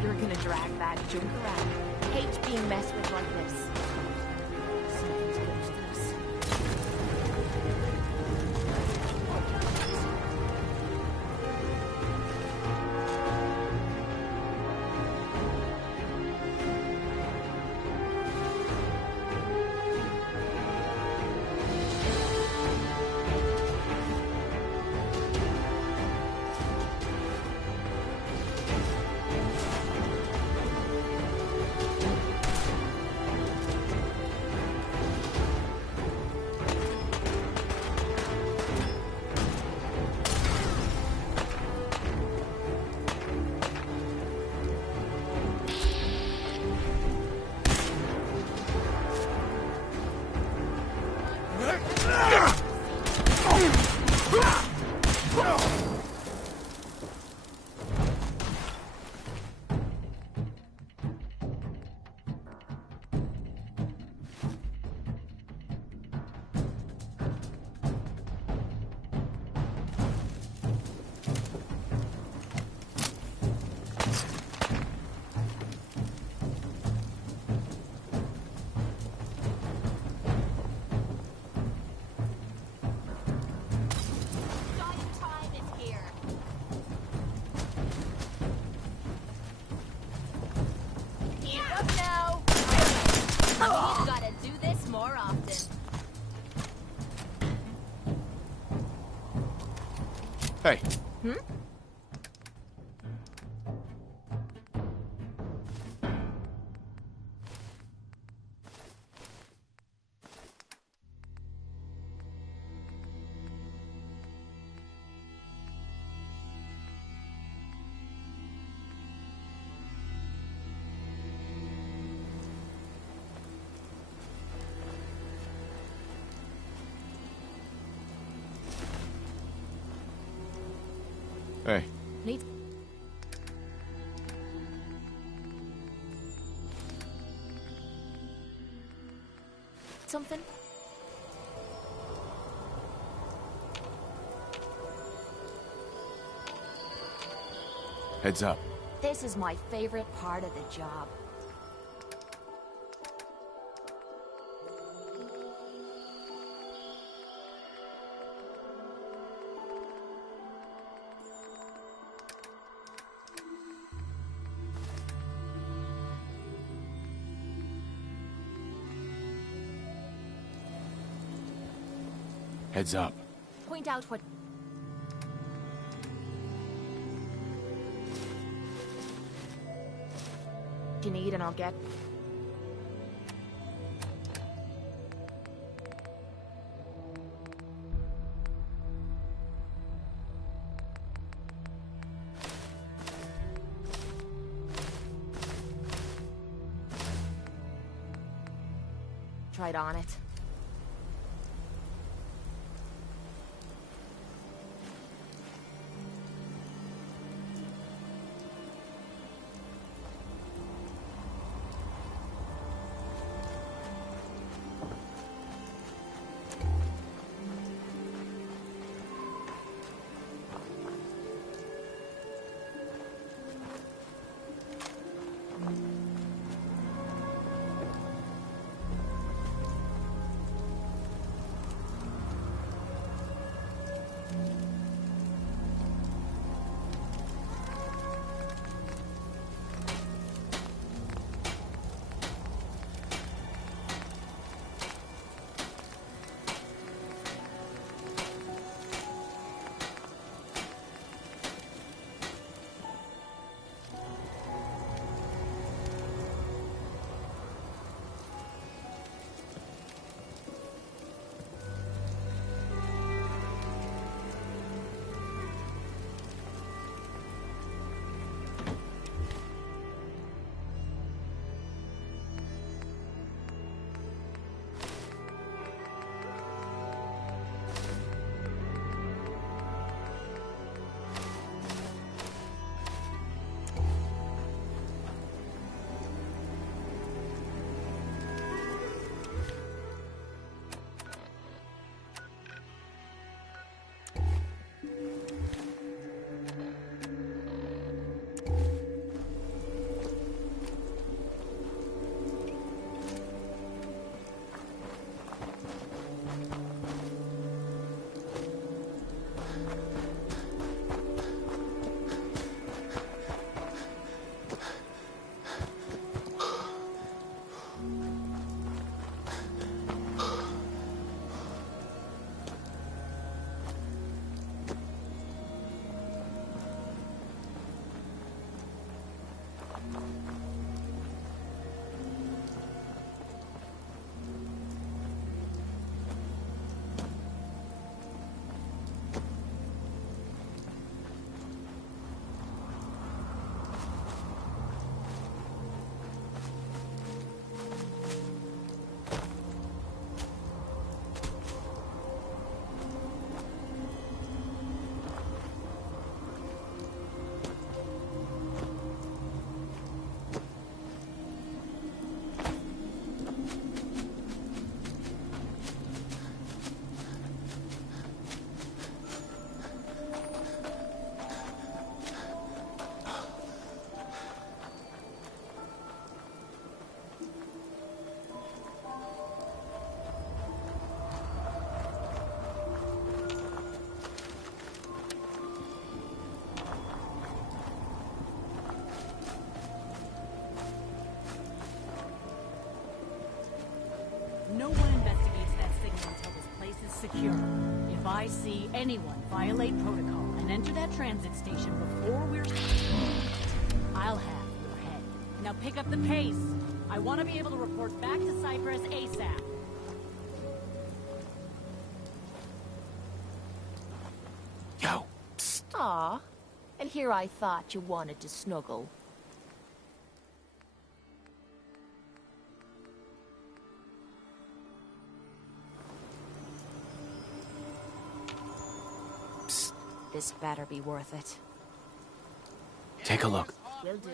You're gonna drag that junk around. Hate being messed with like this. Something's good to this. Hey. Hmm? Hey. Need something? Heads up. This is my favorite part of the job. Heads up. Point out what... you need and I'll get... Tried on it. no one investigates that signal until this place is secure. If I see anyone violate protocol and enter that transit station before we're... I'll have your head. Now pick up the pace. I want to be able to report back to Cypress ASAP. Yo. Aw. And here I thought you wanted to snuggle. Psst. This better be worth it. Take a look. Will do.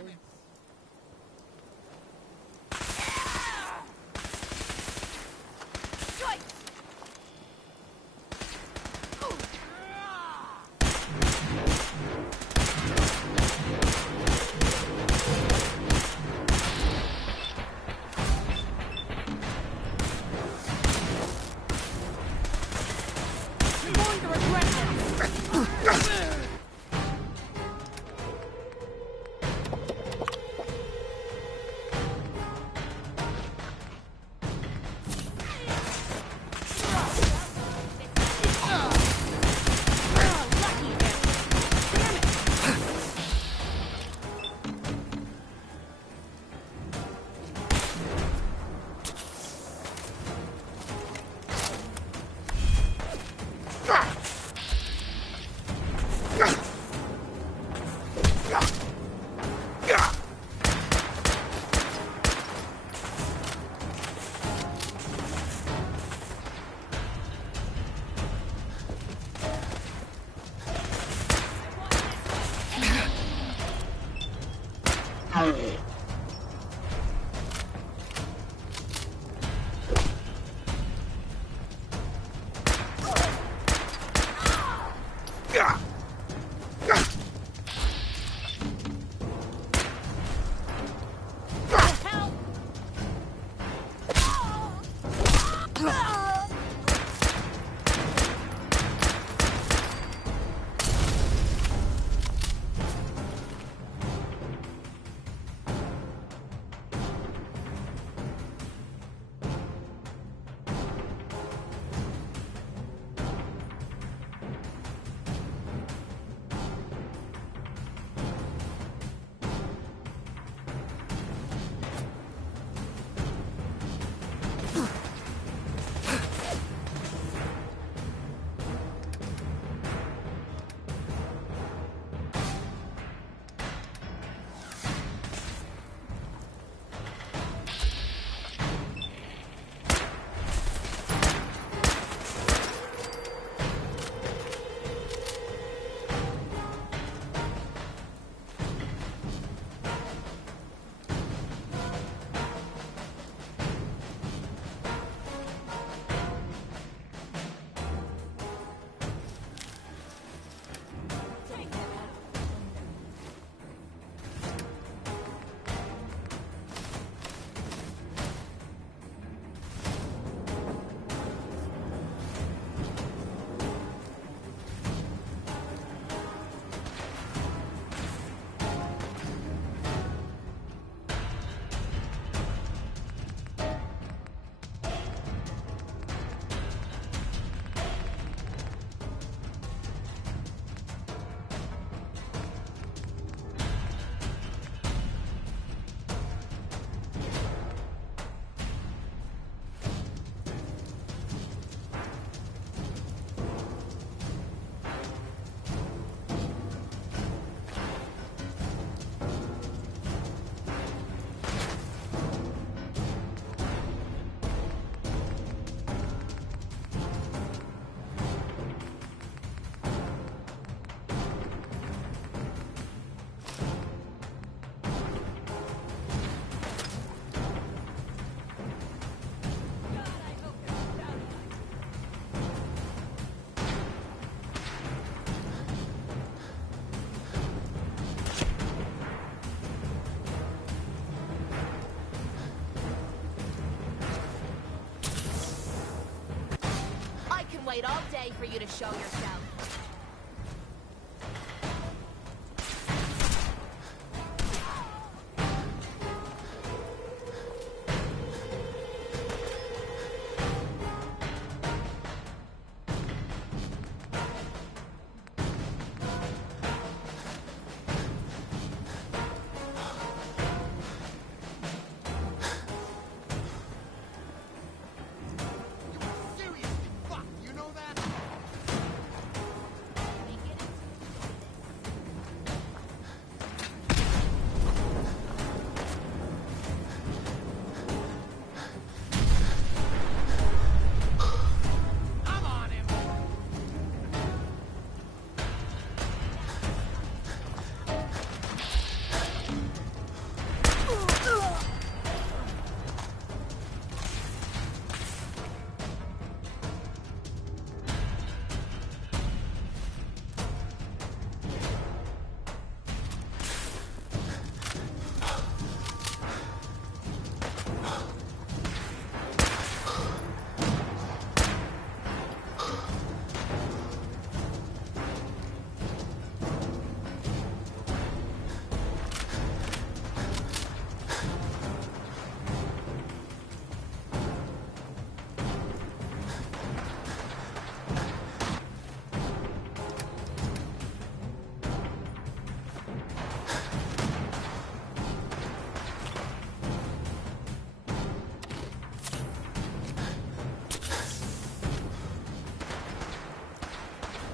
Wait all day for you to show yourself.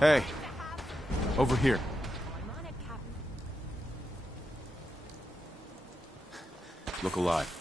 Hey, over here. Look alive.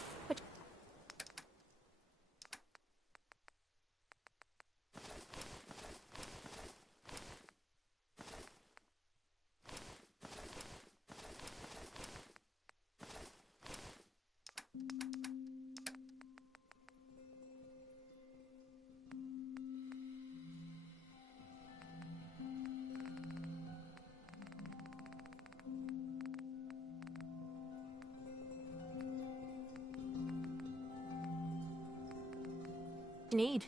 Need.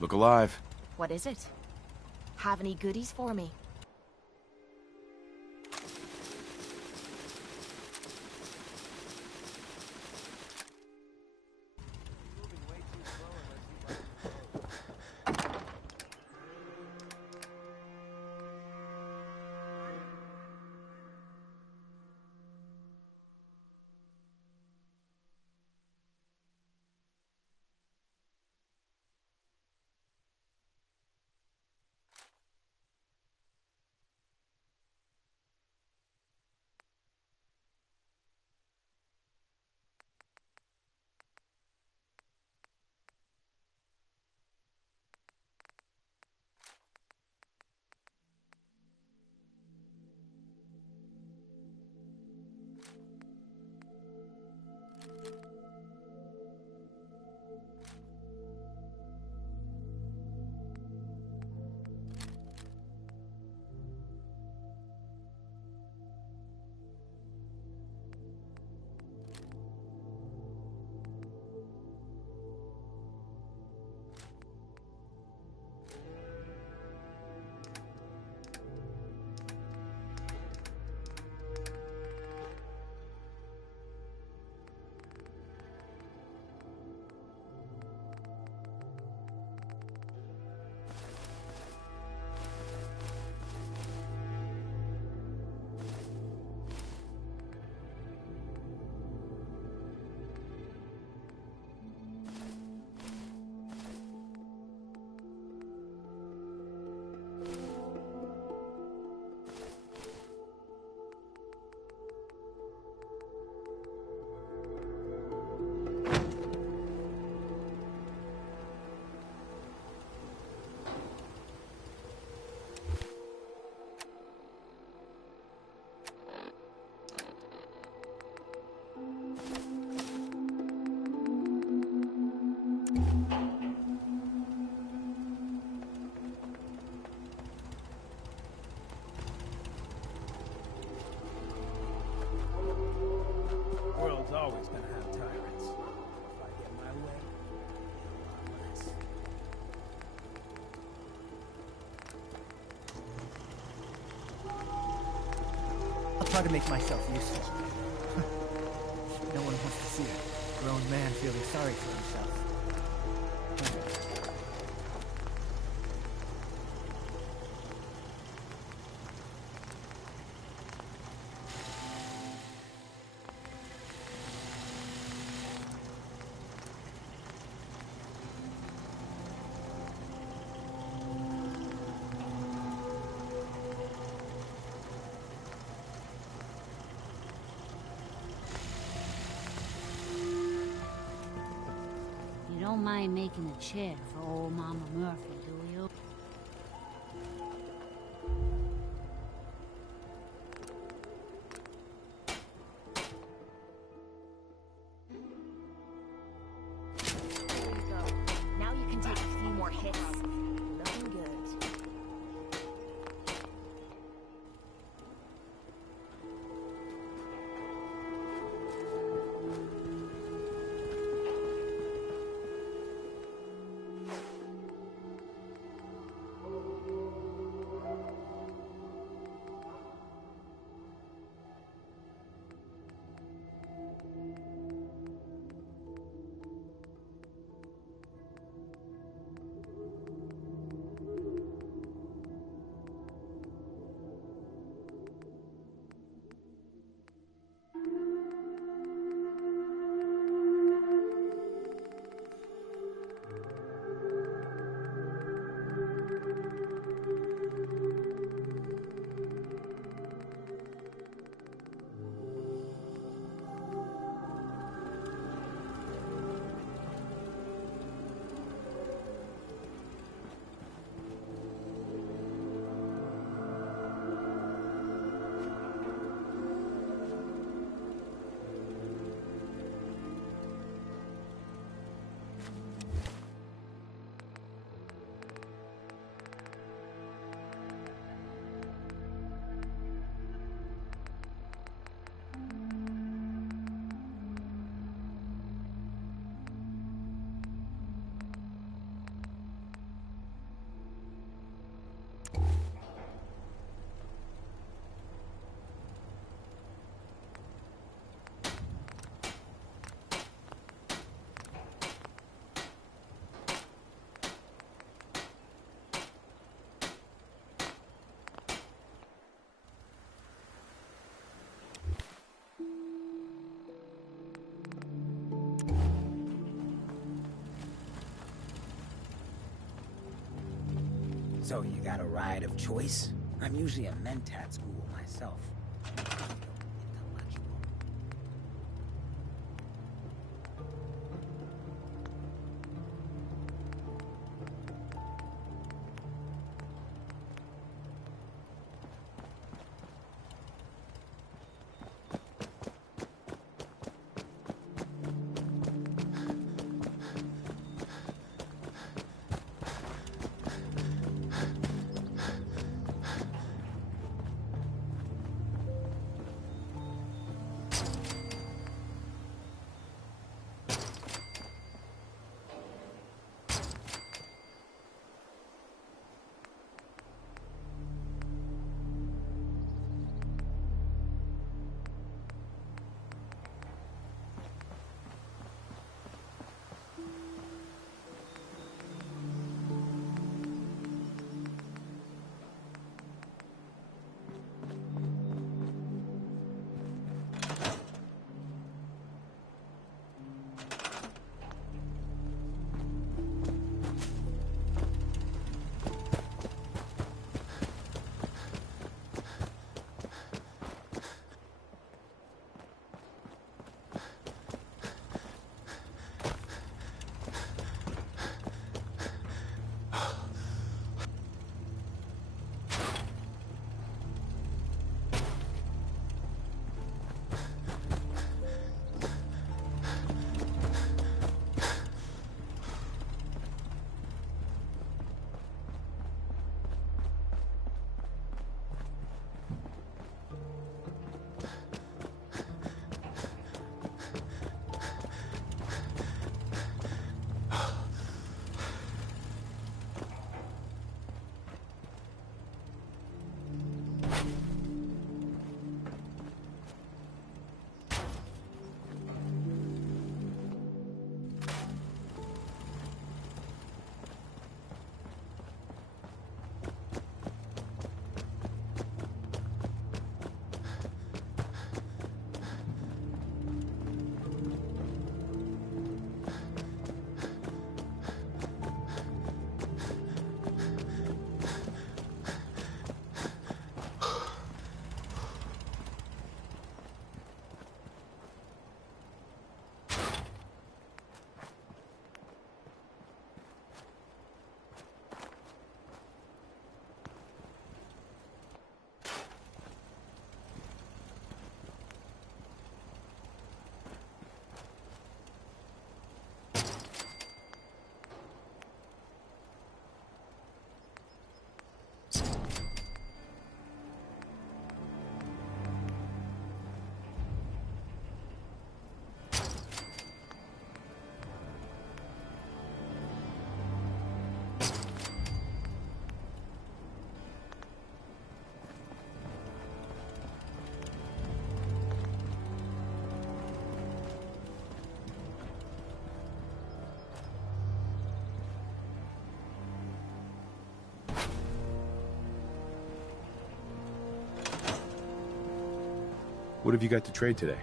Look alive. What is it? Have any goodies for me? Try to make myself useful. No one wants to see a grown man feeling sorry for himself. You don't mind making a chair for old Mama Murphy, do you? There you go. Now you can take a few more hits. Looking good. So you got a ride of choice? I'm usually a mentat school myself. What have you got to trade today?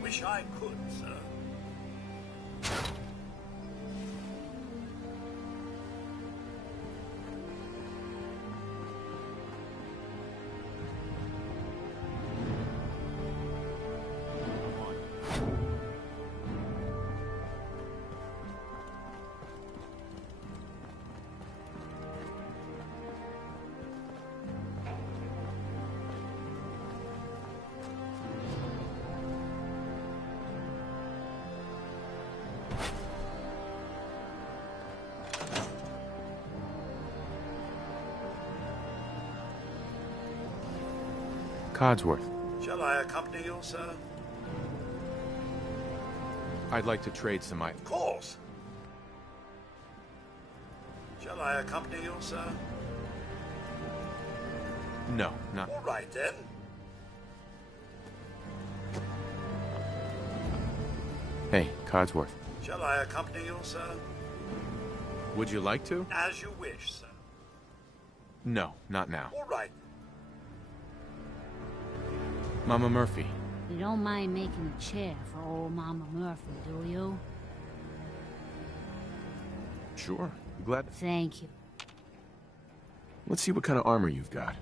Wish I could, sir. Codsworth. Shall I accompany you, sir? I'd like to trade some Of course. Shall I accompany you, sir? No, not... All right, then. Hey, Codsworth. Shall I accompany you, sir? Would you like to? As you wish, sir. No, not now. All right. Mama Murphy. You don't mind making a chair for old Mama Murphy, do you? Sure. Glad. Thank you. Let's see what kind of armor you've got.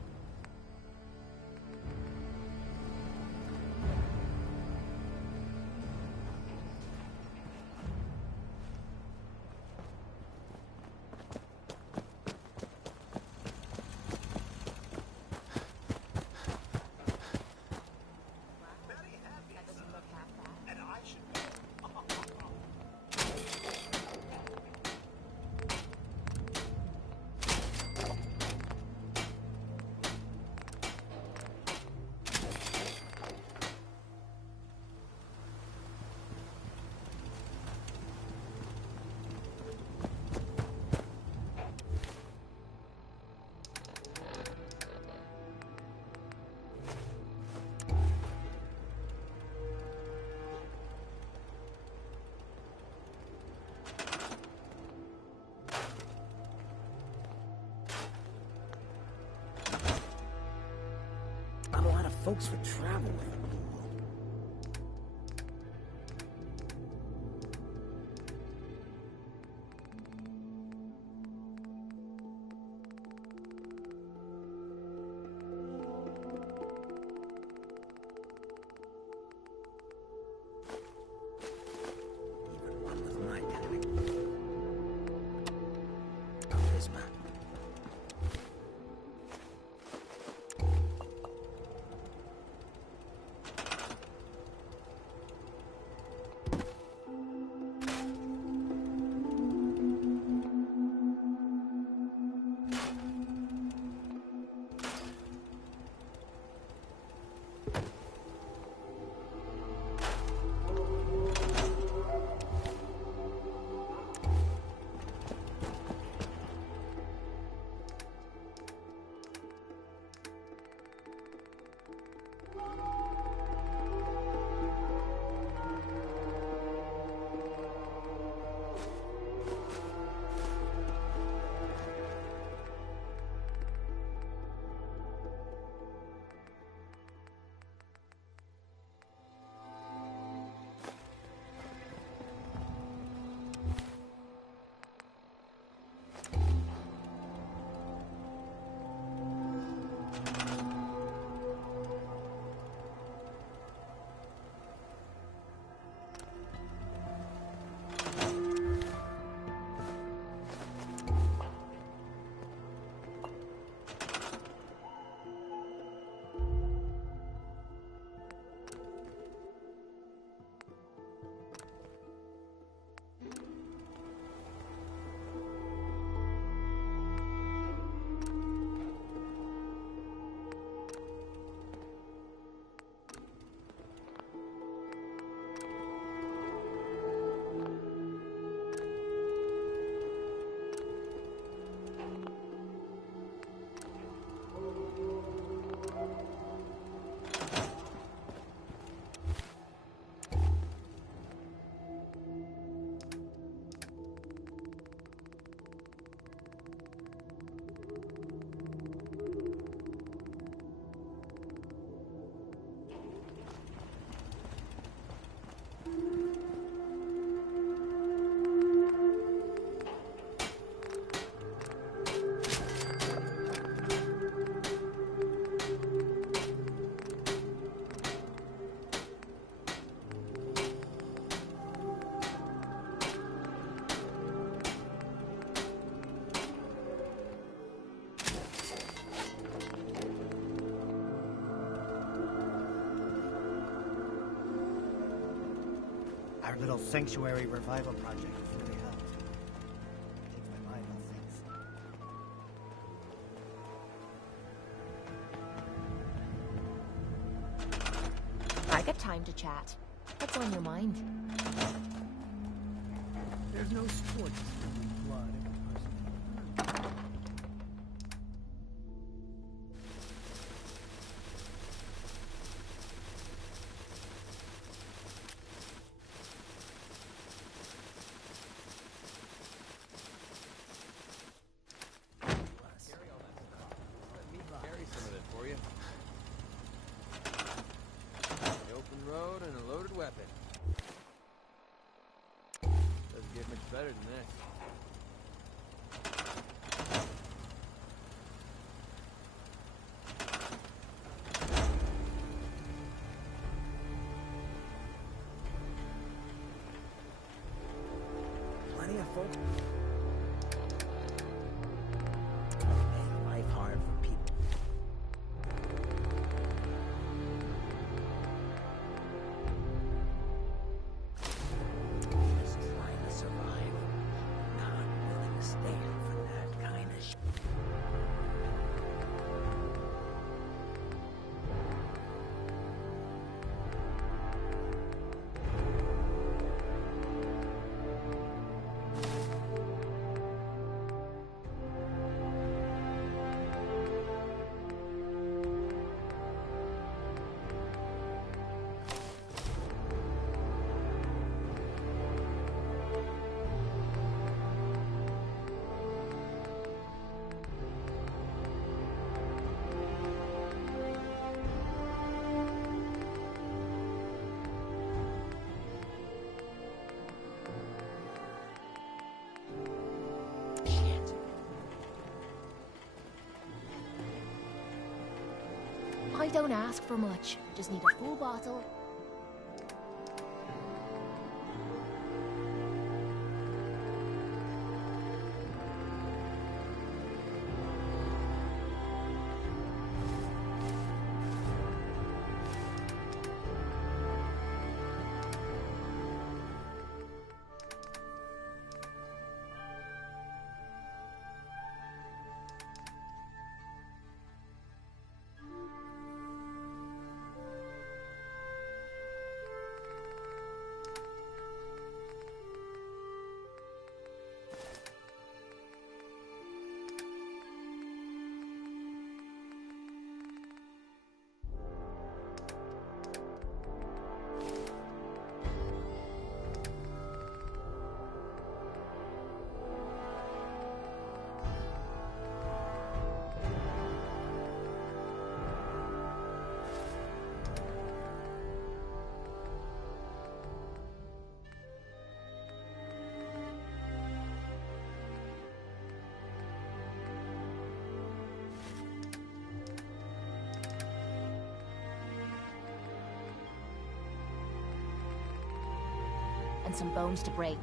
Not a lot of folks would travel with him. Even one with my panic. Charisma. Our little sanctuary revival project has really helped. Takes my mind off things. I got time to chat. What's on your mind? There's no sport spilling blood if a person. Carry some of it for you. An open road and a loaded weapon. Doesn't get much better than this. Plenty of folks make life hard for people. Just trying to survive, not willing to stand for that kind of shit. I don't ask for much. Just need a full bottle. And some bones to break.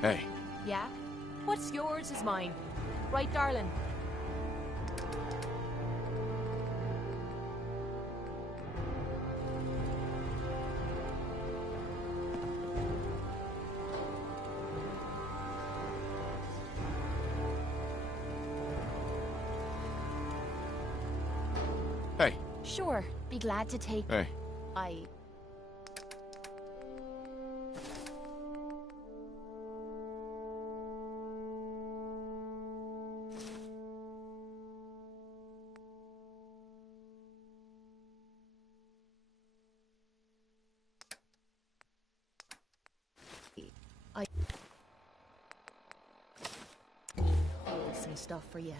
Hey. Yeah? What's yours is mine. Right, darling? Hey. Sure. Be glad to take... Hey. I... I hold some stuff for you.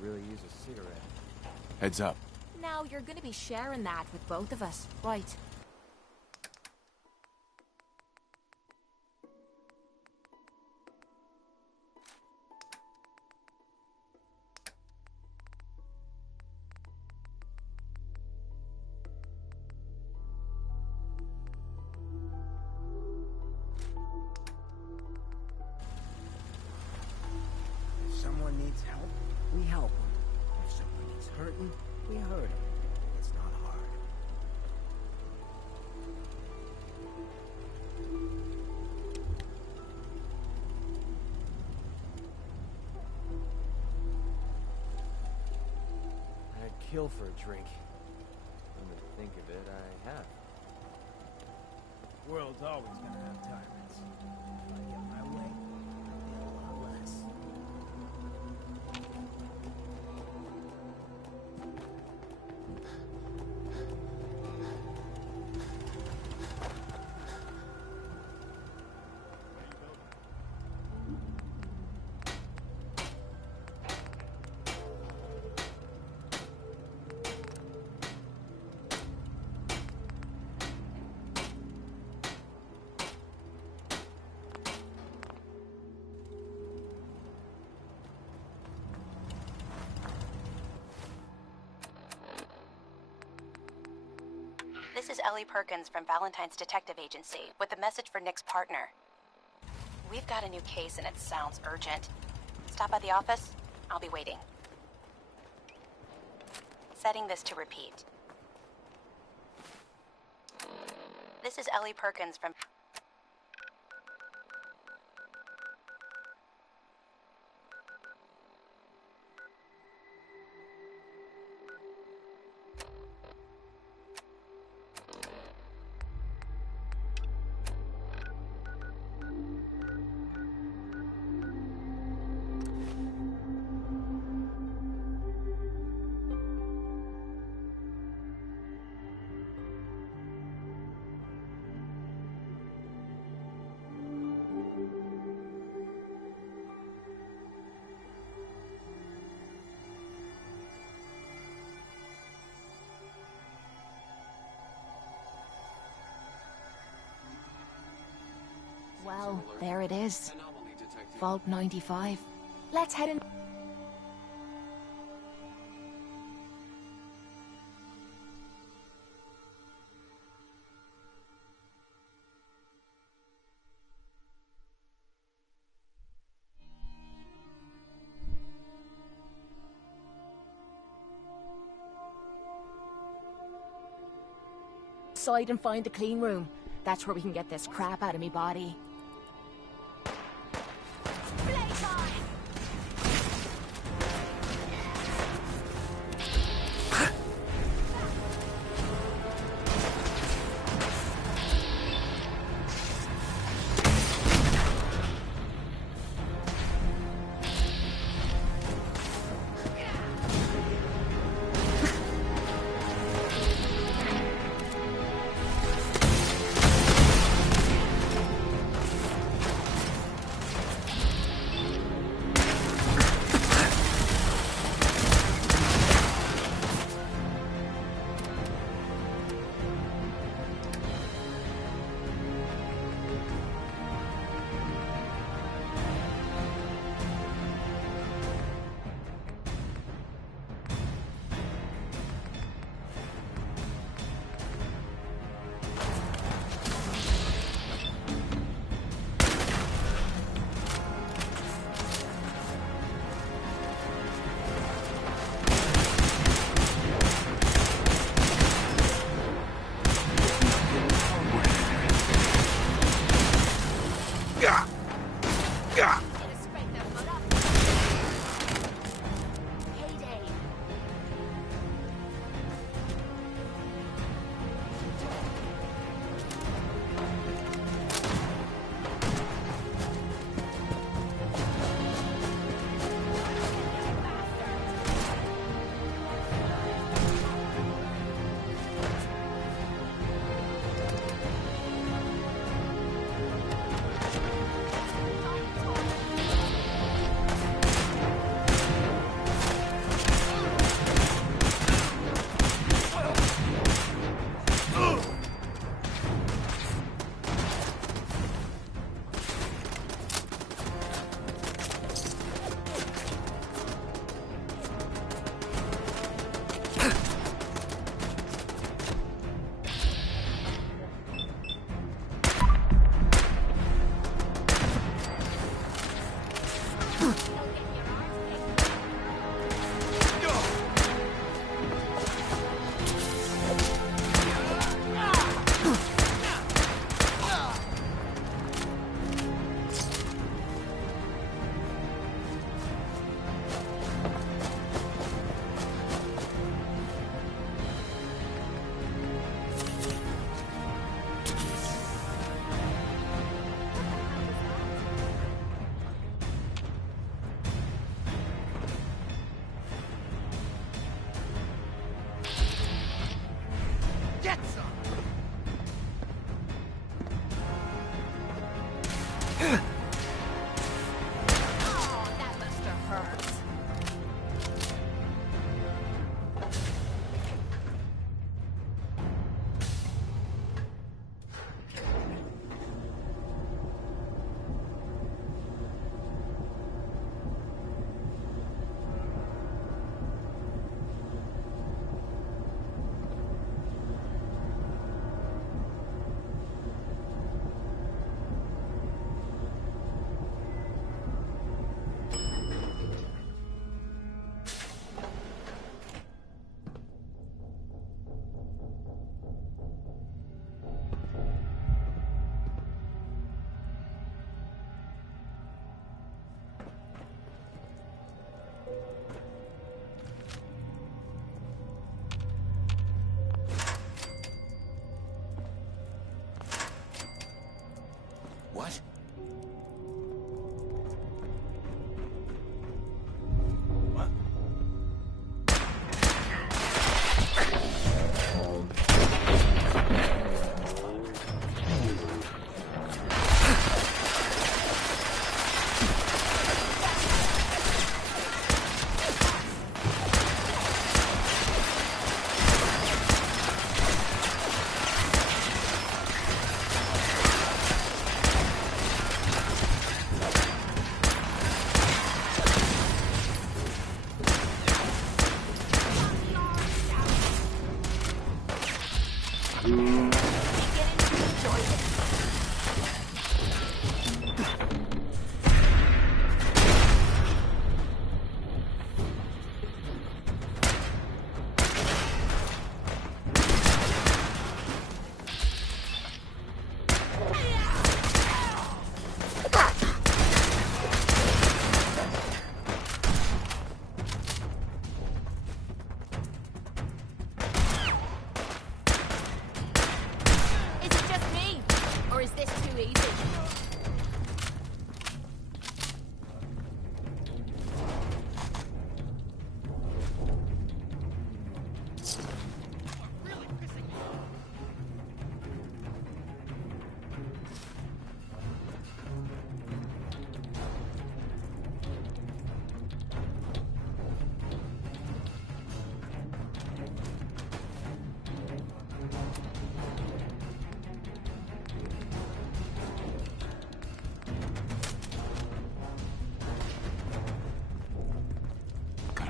Really use a cigarette. Heads up. Now you're gonna be sharing that with both of us, right? If someone needs help, we help them. If someone is hurting, we hurt them. It's not hard. I'd kill for a drink. Come to think of it, I have. World's always gonna have tyrants. If I get my way, I'll be a lot less. This is Ellie Perkins from Valentine's Detective Agency with a message for Nick's partner. We've got a new case and it sounds urgent. Stop by the office. I'll be waiting. Setting this to repeat. This is Ellie Perkins from... Well, there it is. Vault 95. Let's head in. Inside and find the clean room. That's where we can get this crap out of me body.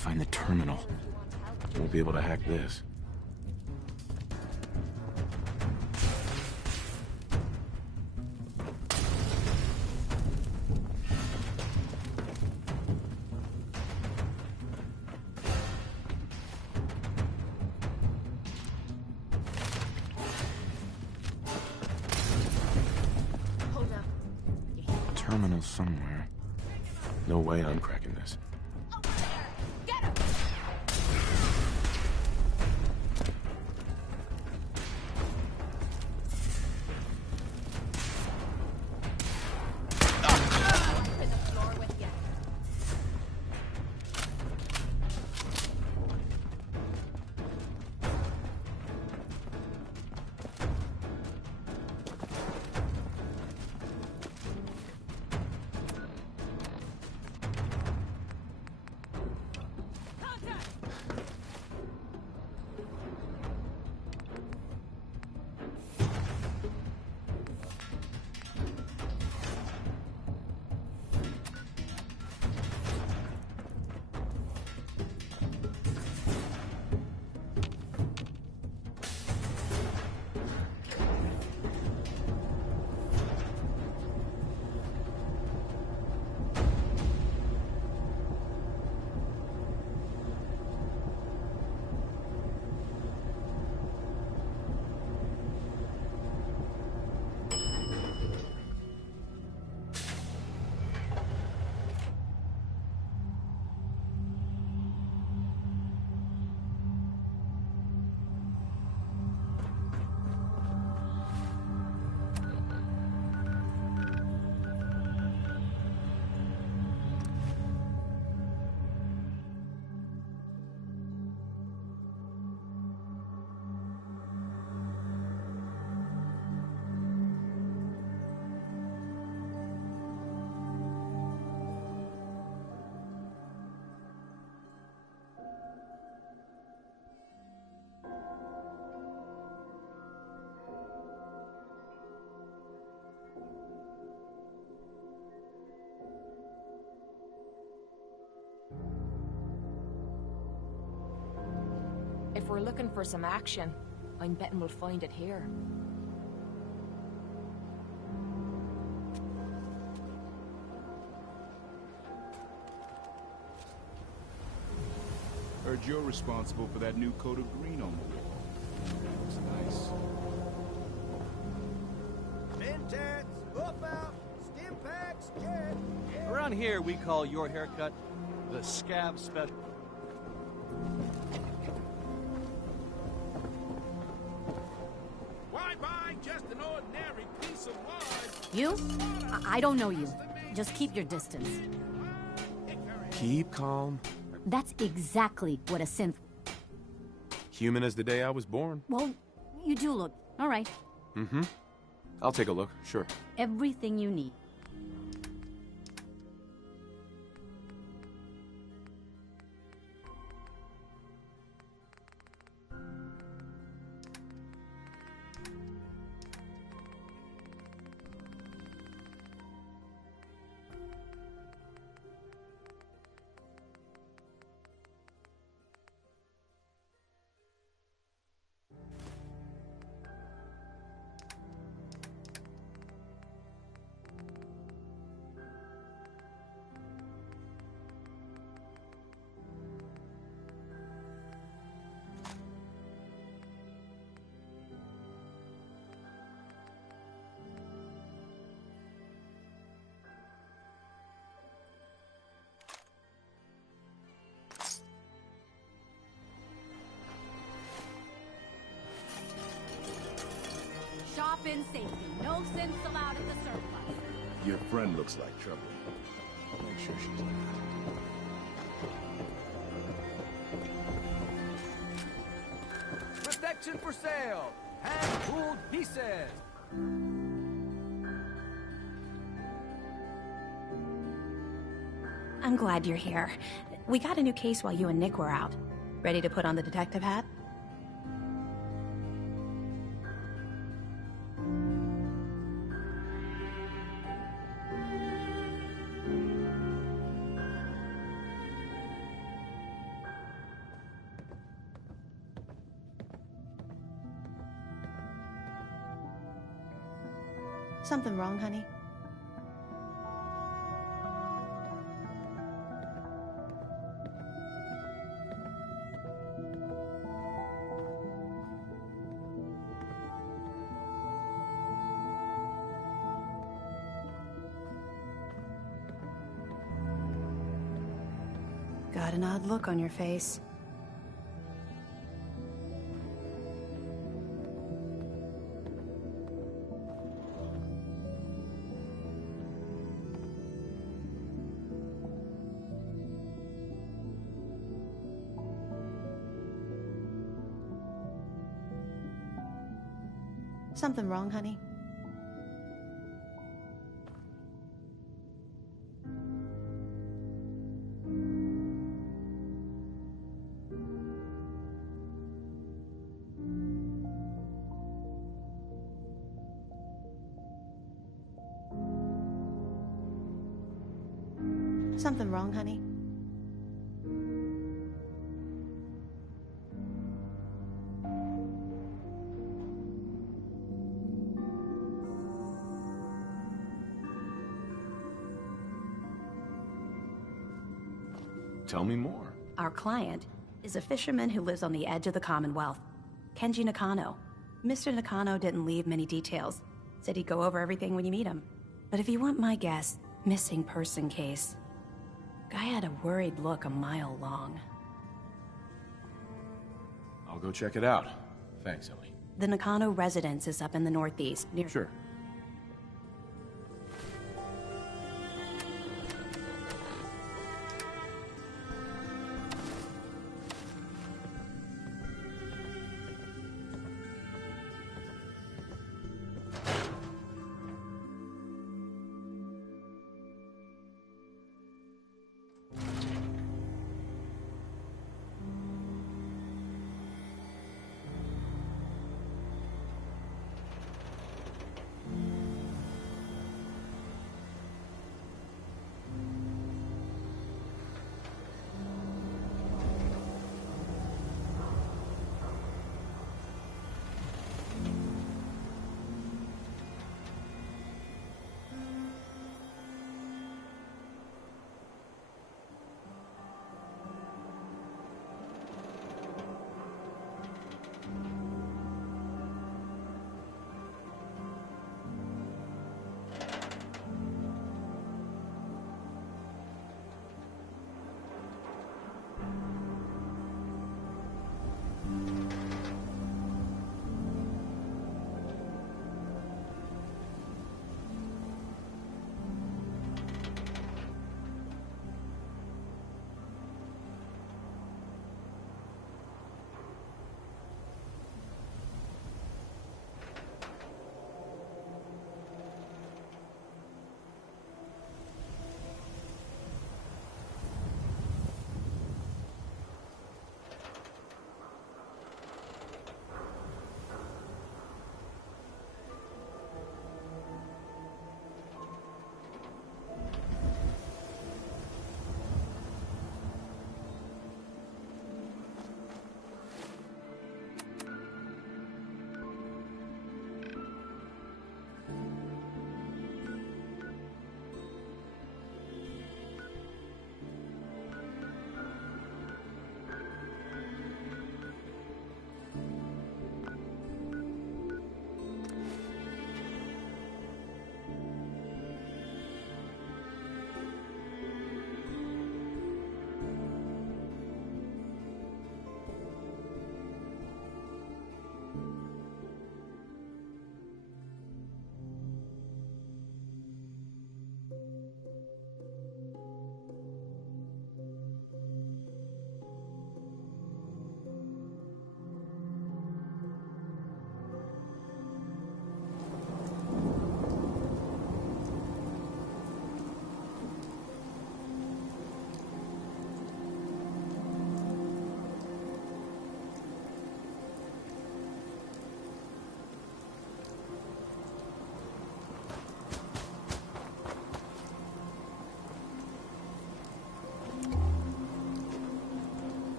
find the terminal. Won't be able to hack this. Terminal somewhere. No way I'm cracking this. If we're looking for some action, I'm betting we'll find it here. Heard you're responsible for that new coat of green on the wall. Looks nice. Mentats, hoof out, stim packs, jet. Around here, we call your haircut the scab special. Why buy just an ordinary piece of wood? You? I don't know you. Just keep your distance. Keep calm. That's exactly what a synth... Human as the day I was born. Well, you do look. All right. Mm-hmm. I'll take a look, sure. Everything you need. Shop in safety. No synths allowed at the surplus. Your friend looks like trouble. I'll make sure she's not. Protection for sale! Hand-pulled pieces! I'm glad you're here. We got a new case while you and Nick were out. Ready to put on the detective hat? Something wrong, honey? Got an odd look on your face. Something wrong, honey? Something wrong, honey? Tell me more. Our client is a fisherman who lives on the edge of the Commonwealth, Kenji Nakano. Mr. Nakano didn't leave many details. Said he'd go over everything when you meet him. But if you want my guess, missing person case. Guy had a worried look a mile long. I'll go check it out. Thanks, Ellie. The Nakano residence is up in the northeast, near... Sure.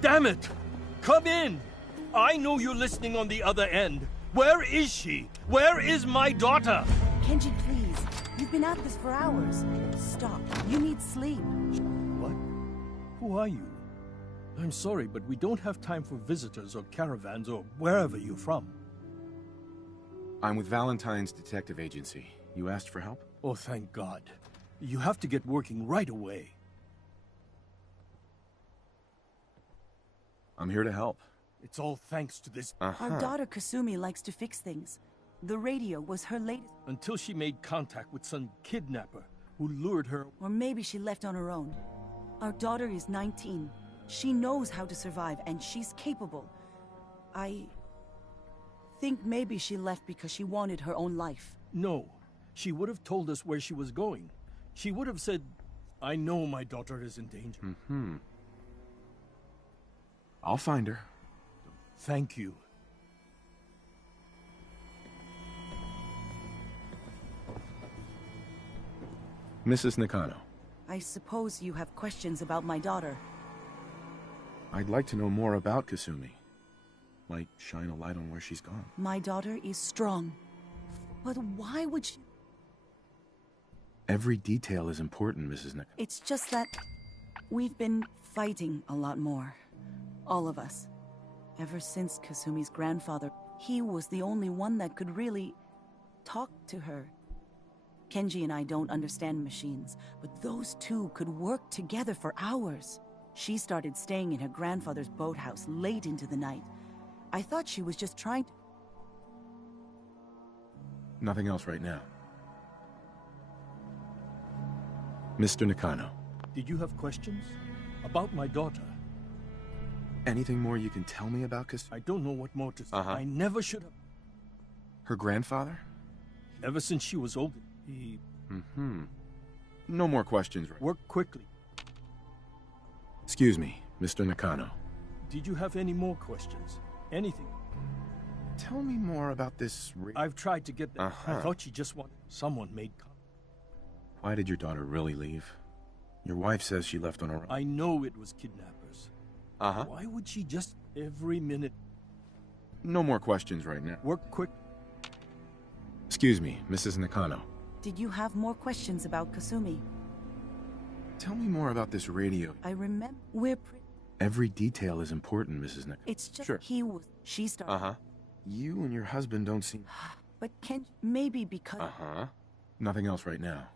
Damn it! Come in! I know you're listening on the other end. Where is she? Where is my daughter? Kenji, please. You've been at this for hours. Stop. You need sleep. What? Who are you? I'm sorry, but we don't have time for visitors or caravans or wherever you're from. I'm with Valentine's Detective Agency. You asked for help? Oh, thank God. You have to get working right away. I'm here to help. It's all thanks to this... Our daughter Kasumi likes to fix things. The radio was her latest... Until she made contact with some kidnapper who lured her... Or maybe she left on her own. Our daughter is 19. She knows how to survive, and she's capable. I think maybe she left because she wanted her own life. No. She would have told us where she was going. She would have said, I know my daughter is in danger. I'll find her. Thank you. Mrs. Nakano, I suppose you have questions about my daughter. I'd like to know more about Kasumi. Might shine a light on where she's gone. My daughter is strong. But why would she... Every detail is important, Mrs. Nakano. It's just that we've been fighting a lot more. All of us. Ever since Kasumi's grandfather, he was the only one that could really talk to her. Kenji and I don't understand machines, but those two could work together for hours. She started staying in her grandfather's boathouse late into the night. I thought she was just trying to... Nothing else right now. Mr. Nakano. Did you have questions? About my daughter? Anything more you can tell me about Kasumi? I don't know what more to say. I never should have... Her grandfather? Ever since she was older, he... No more questions, right? Work quickly. Excuse me, Mr. Nakano. Did you have any more questions? Anything? Tell me more about this... I've tried to get there. I thought she just wanted... Someone made... Why did your daughter really leave? Your wife says she left on her own. I know it was kidnappers. Why would she just... Every minute... No more questions right now. Work quick. Excuse me, Mrs. Nakano. Did you have more questions about Kasumi? Tell me more about this radio. I remember... We're Every detail is important, Mrs. Nakano. It's just... He was... She started... You and your husband don't seem... But Ken... Maybe because... Nothing else right now.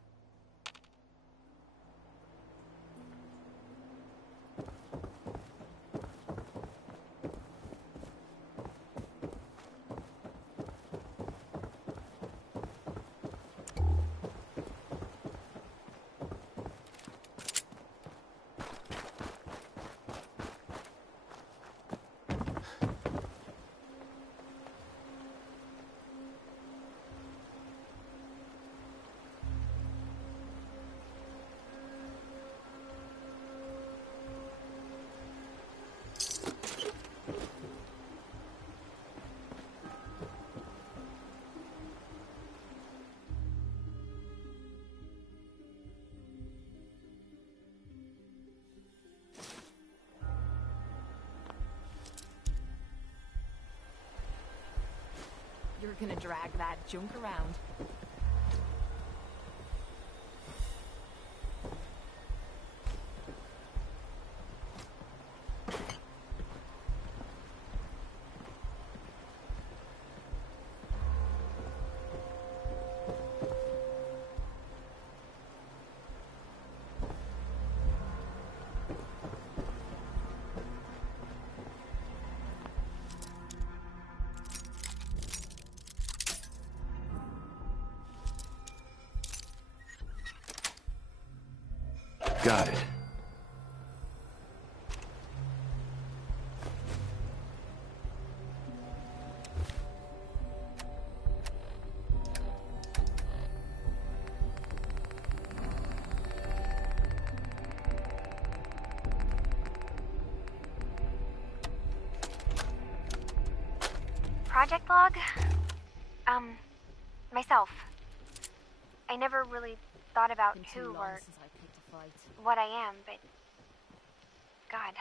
You're gonna drag that junk around. got it. Project log? Myself. I never really thought about who or what I am, but... God.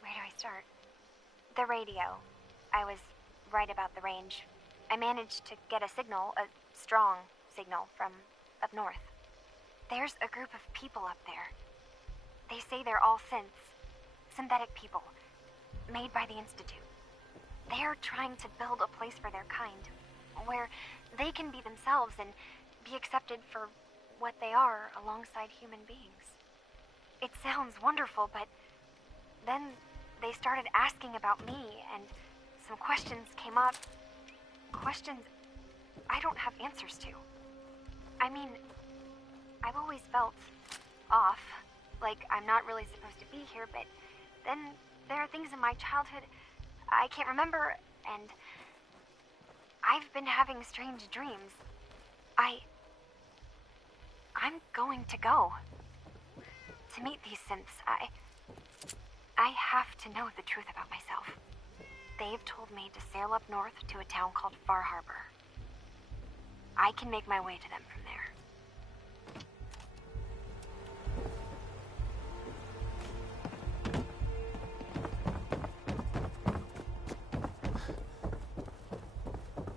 Where do I start? The radio. I was right about the range. I managed to get a signal, a strong signal, from up north. There's a group of people up there. They say they're all synths. Synthetic people. Made by the Institute. They're trying to build a place for their kind, where they can be themselves and be accepted for what they are alongside human beings. It sounds wonderful, but then they started asking about me, and some questions came up. Questions I don't have answers to. I mean, I've always felt off, like I'm not really supposed to be here, but then there are things in my childhood I can't remember, and I've been having strange dreams. I'm going to go. To meet these synths, I have to know the truth about myself. They've told me to sail up north to a town called Far Harbor. I can make my way to them from there.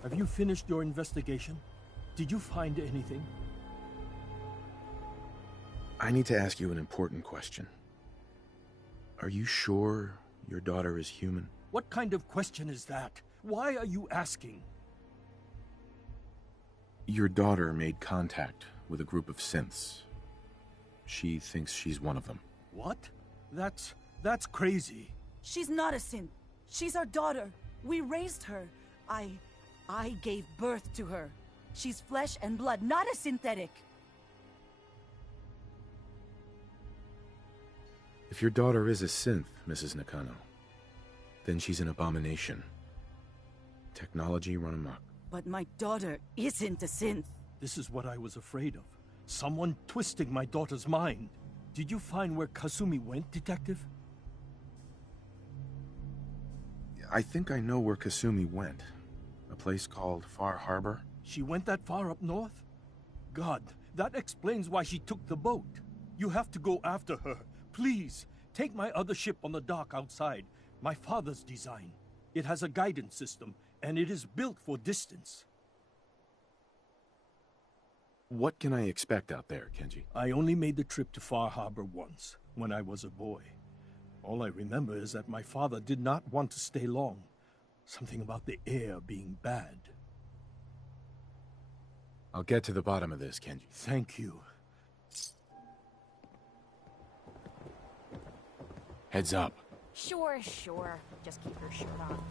Have you finished your investigation? Did you find anything? I need to ask you an important question. Are you sure your daughter is human? What kind of question is that? Why are you asking? Your daughter made contact with a group of synths. She thinks she's one of them. What? That's crazy. She's not a synth. She's our daughter. We raised her. I gave birth to her. She's flesh and blood, not a synthetic. If your daughter is a synth, Mrs. Nakano, then she's an abomination. Technology run amok. But my daughter isn't a synth. This is what I was afraid of. Someone twisting my daughter's mind. Did you find where Kasumi went, Detective? I think I know where Kasumi went. A place called Far Harbor? She went that far up north? God, that explains why she took the boat. You have to go after her. Please, take my other ship on the dock outside. My father's design. It has a guidance system, and it is built for distance. What can I expect out there, Kenji? I only made the trip to Far Harbor once, when I was a boy. All I remember is that my father did not want to stay long. Something about the air being bad. I'll get to the bottom of this, Kenji. Thank you. Heads up. Sure. Just keep your shirt on.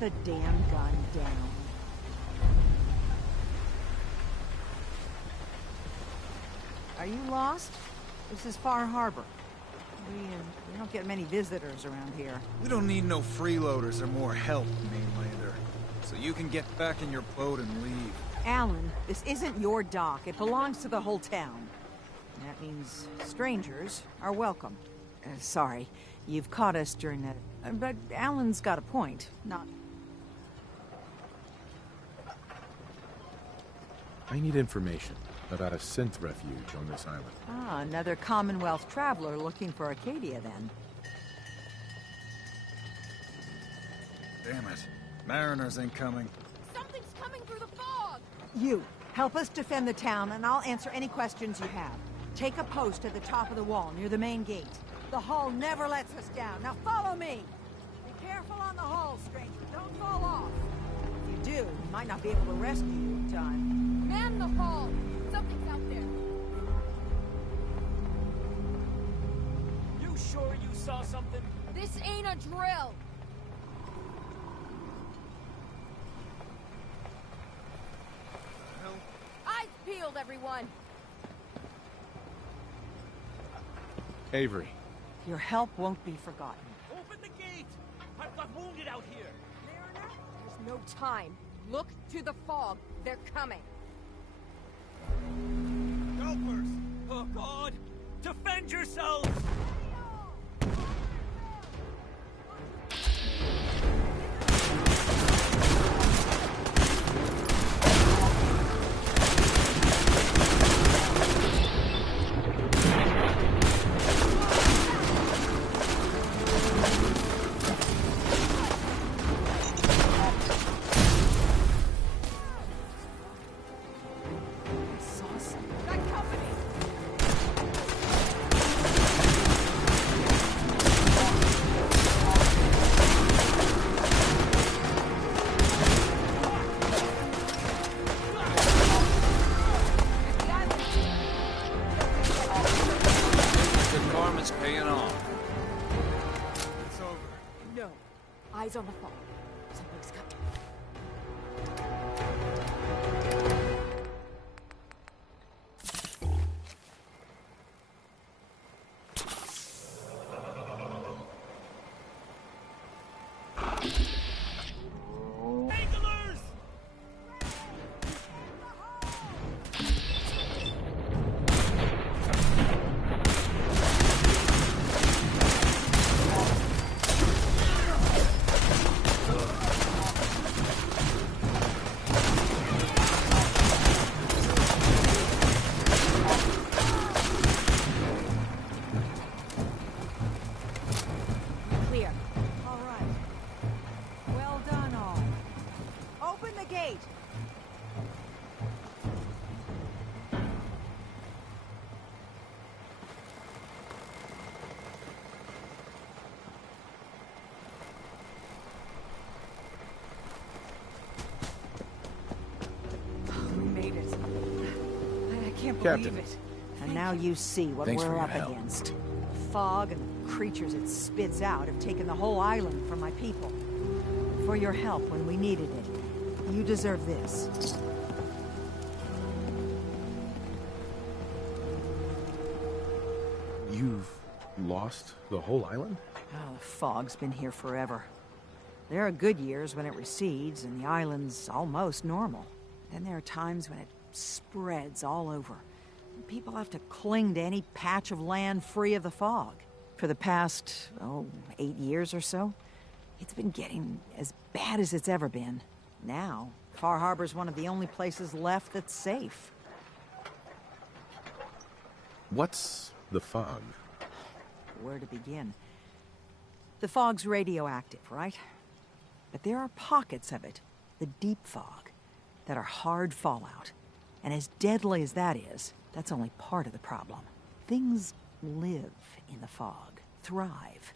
the damn gun down. Are you lost? This is Far Harbor. We don't get many visitors around here. We don't need no freeloaders or more help, mainlander. So you can get back in your boat and leave. Alan, this isn't your dock. It belongs to the whole town. That means strangers are welcome. Sorry, you've caught us during the... but Alan's got a point. Not... I need information about a synth refuge on this island. Ah, another Commonwealth traveler looking for Acadia, then. Damn it. Mariners ain't coming. Something's coming through the fog! You, help us defend the town, and I'll answer any questions you have. Take a post at the top of the wall, near the main gate. The hull never lets us down. Now follow me! Be careful on the hull, stranger. Don't fall off. If you do, we might not be able to rescue you in time. Man the hull! Something's out there. You sure you saw something? This ain't a drill! Eyes peeled, everyone! Avery. Your help won't be forgotten. Open the gate! I've got wounded out here! There's no time. Look to the fog. They're coming. Helpers! Oh, God! Defend yourselves! Eyes on the fog. Something's coming. Captain. Believe it. And now you see what we're up against. The fog and the creatures it spits out have taken the whole island from my people. For your help when we needed it. You deserve this. You've lost the whole island? Oh, the fog's been here forever. There are good years when it recedes and the island's almost normal. Then there are times when it spreads all over. People have to cling to any patch of land free of the fog. For the past, 8 years or so, it's been getting as bad as it's ever been. Now, Far Harbor's one of the only places left that's safe. What's the fog? Where to begin? The fog's radioactive, right? But there are pockets of it, the deep fog, that are hard fallout. And as deadly as that is, that's only part of the problem. Things live in the fog, thrive.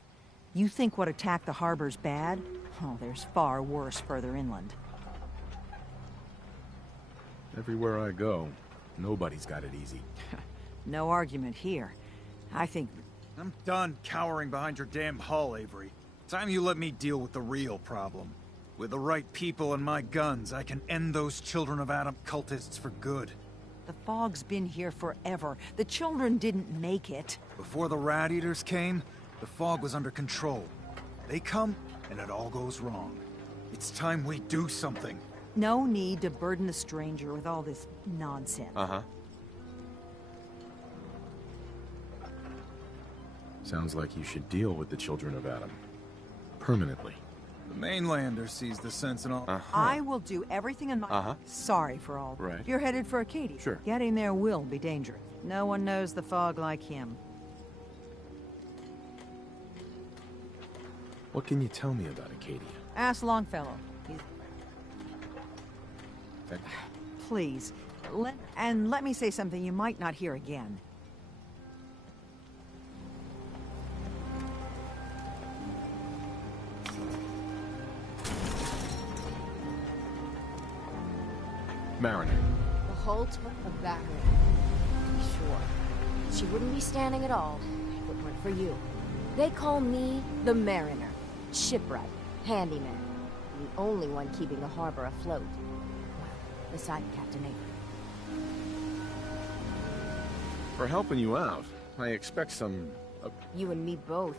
You think what attacked the harbor's bad? Oh, there's far worse further inland. Everywhere I go, nobody's got it easy. No argument here. I think... I'm done cowering behind your damn hull, Avery. Time you let me deal with the real problem. With the right people and my guns, I can end those Children of Adam cultists for good. The fog's been here forever. The children didn't make it. Before the Rat Eaters came, the fog was under control. They come, and it all goes wrong. It's time we do something. No need to burden the stranger with all this nonsense. Uh-huh. Sounds like you should deal with the Children of Adam. Permanently. The mainlander sees the sense in all... I will do everything in my... Sorry for all. Right. You're headed for Acadia. Sure. Getting there will be dangerous. No one knows the fog like him. What can you tell me about Acadia? Ask Longfellow. He's... That... Please. Let me say something you might not hear again. Mariner. The Holt of Battery. To be sure. She wouldn't be standing at all if it weren't for you. They call me the Mariner. Shipwright. Handyman. The only one keeping the harbor afloat. Well, beside Captain Avery. For helping you out, I expect some... You and me both.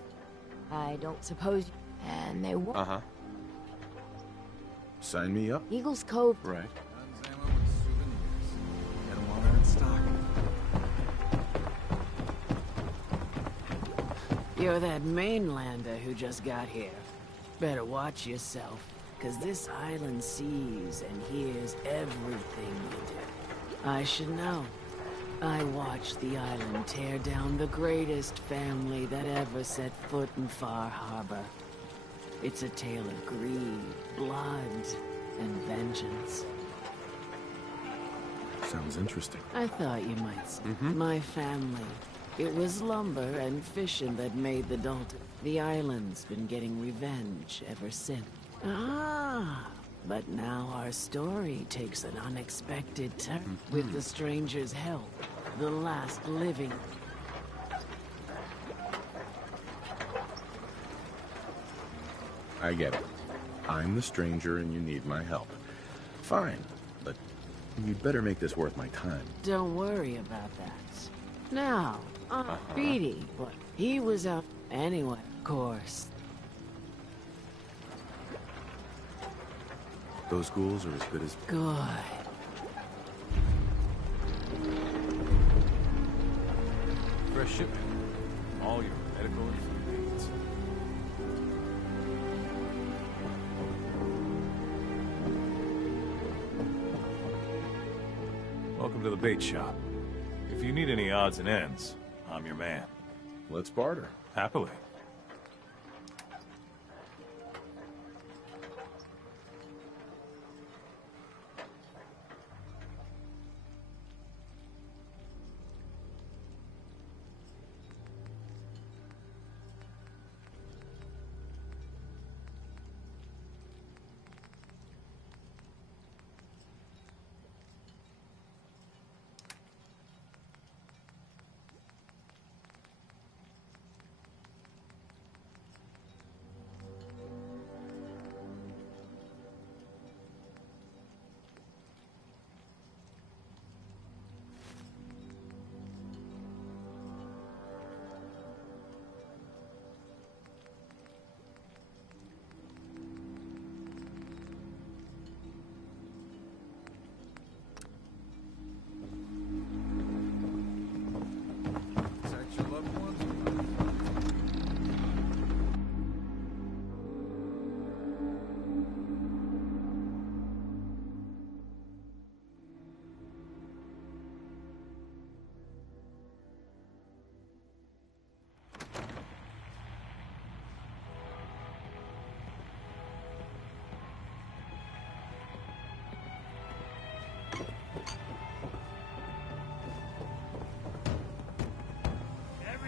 I don't suppose... And they won't. Uh-huh. Sign me up. Eagles Cove... Right. You're that mainlander who just got here. Better watch yourself, cause this island sees and hears everything you do. I should know. I watched the island tear down the greatest family that ever set foot in Far Harbor. It's a tale of greed, blood, and vengeance. Sounds interesting. I thought you might say. My family. It was lumber and fishing that made the Dalton. The island's been getting revenge ever since. Ah, but now our story takes an unexpected turn. With the stranger's help, the last living... I get it. I'm the stranger and you need my help. Fine, but you'd better make this worth my time. Don't worry about that. Now, Beatty, but he was out anyway, of course. Those ghouls are as good as... Good. Fresh shipment. All your medical and food needs. Welcome to the bait shop. If you need any odds and ends, I'm your man. Let's barter. Happily.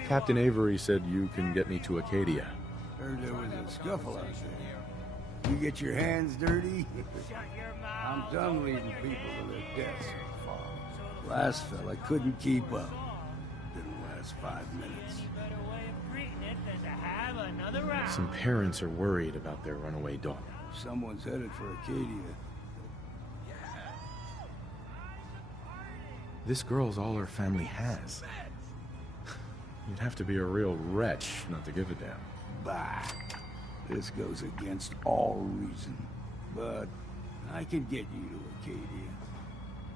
Captain Avery said you can get me to Acadia. Heard there was a scuffle out there. You get your hands dirty? I'm done leaving people to their deaths in the fog. Last fella couldn't keep up. Didn't last 5 minutes. Some parents are worried about their runaway daughters. someone's headed for Acadia. This girl's all her family has. You'd have to be a real wretch not to give a damn. Bah. This goes against all reason. But I can get you to Acadia.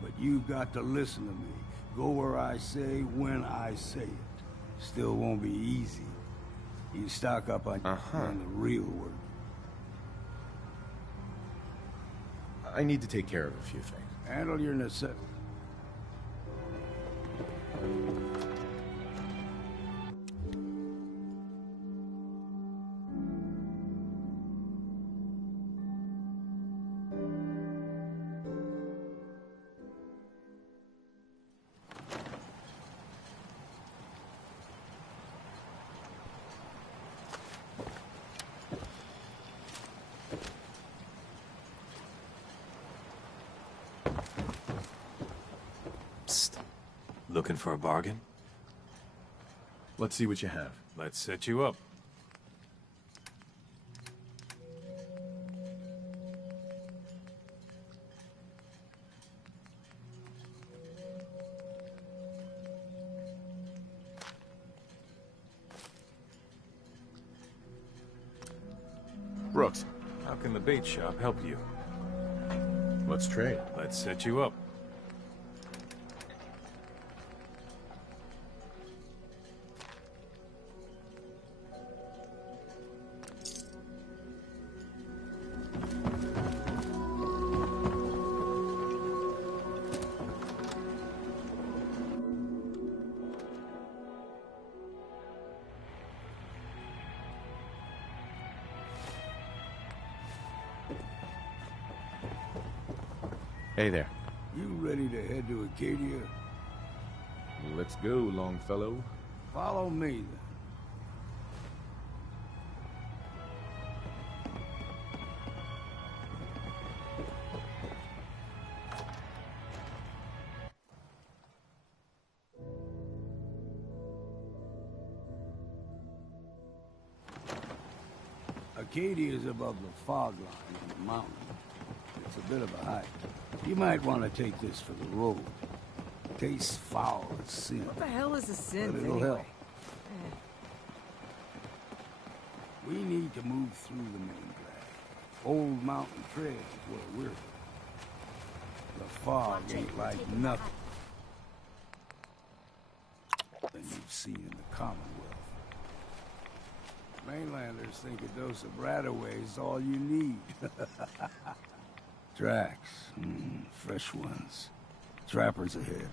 But you've got to listen to me. Go where I say, when I say it. Still won't be easy. You stock up on the real work. I need to take care of a few things. Handle your necessities. Looking for a bargain? Let's see what you have. Let's set you up. Brooks. How can the bait shop help you? Let's trade. Let's set you up. Hey there. You ready to head to Acadia? Let's go, Longfellow. Follow me, then. Acadia is above the fog line on the mountain. It's a bit of a hike. You might want to take this for the road. Tastes foul as sin. What the hell is a sin, But it'll anyway? help. We need to move through the main drag. Old Mountain Trail is where we're headed. The fog ain't like nothing than you've seen in the Commonwealth. Mainlanders think a dose of Bradaway is all you need. Tracks. Fresh ones. Trappers ahead.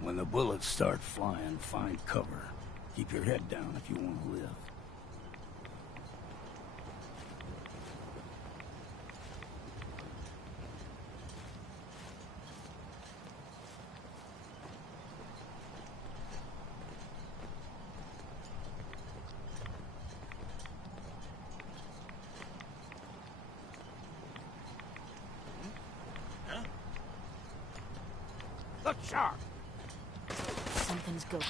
When the bullets start flying, find cover. Keep your head down if you want to live. Look sharp! Something's going.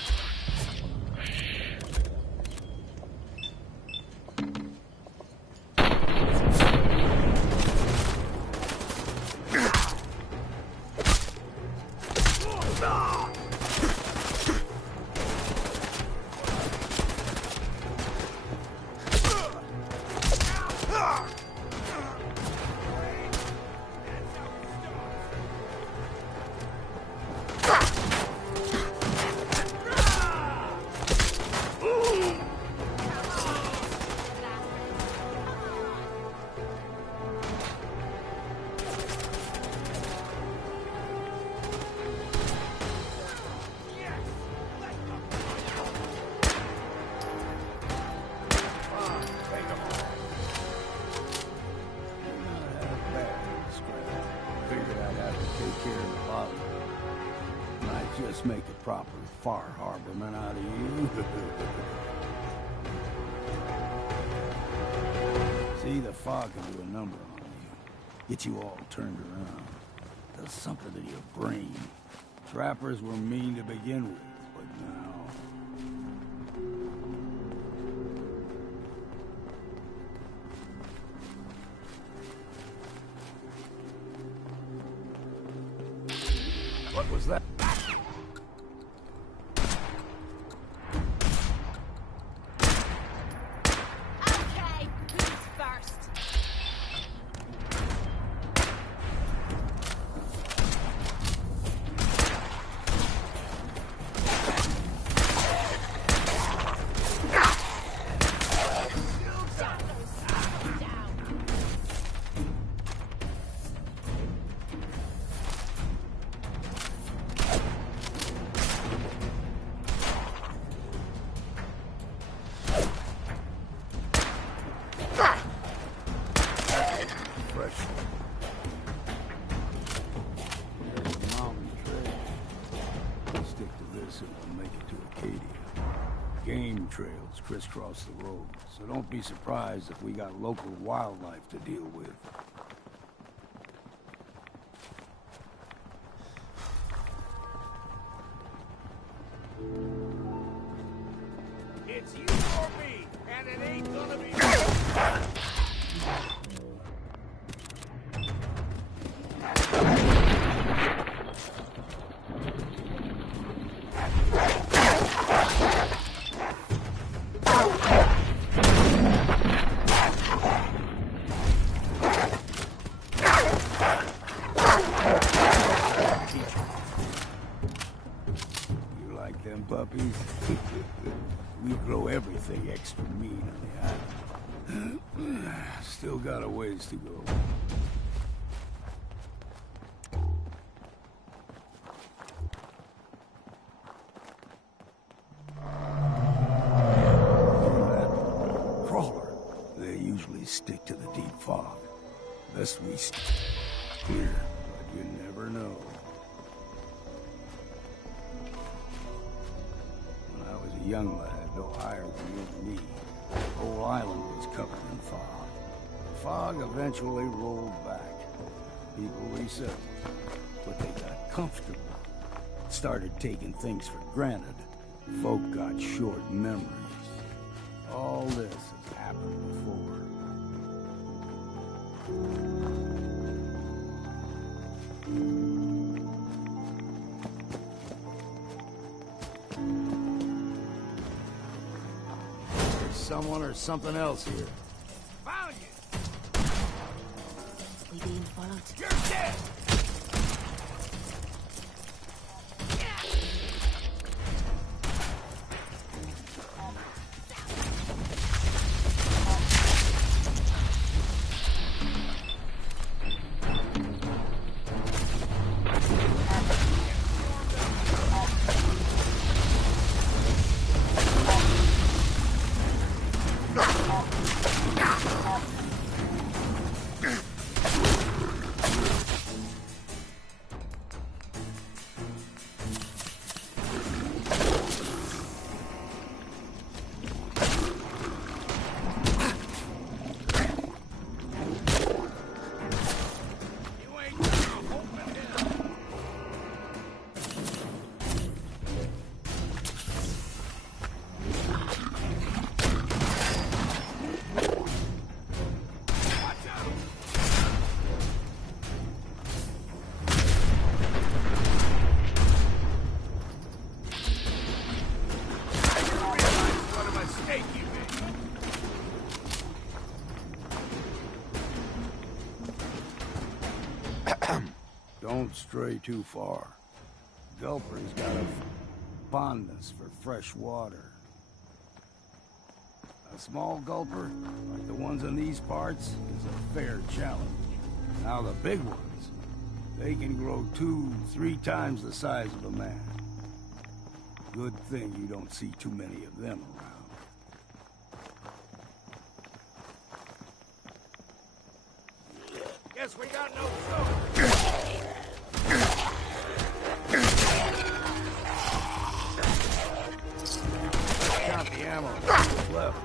Just make a proper Far Harborman out of you. See, the fog can do a number on you. Get you all turned around. Does something to your brain. Trappers were mean to begin with, but now... What was that? Okay, who's first? Trails crisscross the road, so don't be surprised if we got local wildlife to deal with. It's you or me, and it ain't gonna be. Puppies. We grow everything extra mean on the island. Still got a ways to go. That crawler, they usually stick to the deep fog. Best we clear, but you never know. Young lad, no higher than you and me. The whole island was covered in fog. The fog eventually rolled back. People resettled, but they got comfortable. Started taking things for granted. Folk got short memories. All this has happened before. Someone or something else here. Found you! We being followed? You're dead! Don't stray too far. Gulper's got a fondness for fresh water. A small gulper, like the ones in these parts, is a fair challenge. Now the big ones, they can grow 2-3 times the size of a man. Good thing you don't see too many of them around. Guess we got no food. Count the ammo that's left.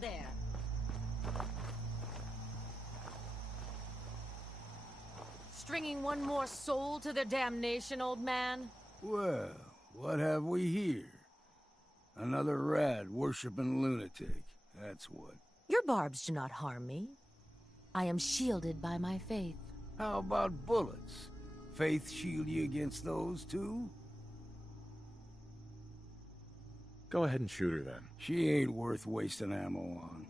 there. Stringing one more soul to their damnation, old man? Well, what have we here? Another rat worshipping lunatic. That's what. Your barbs do not harm me. I am shielded by my faith. How about bullets? Faith shield you against those too? Go ahead and shoot her then. She ain't worth wasting ammo on.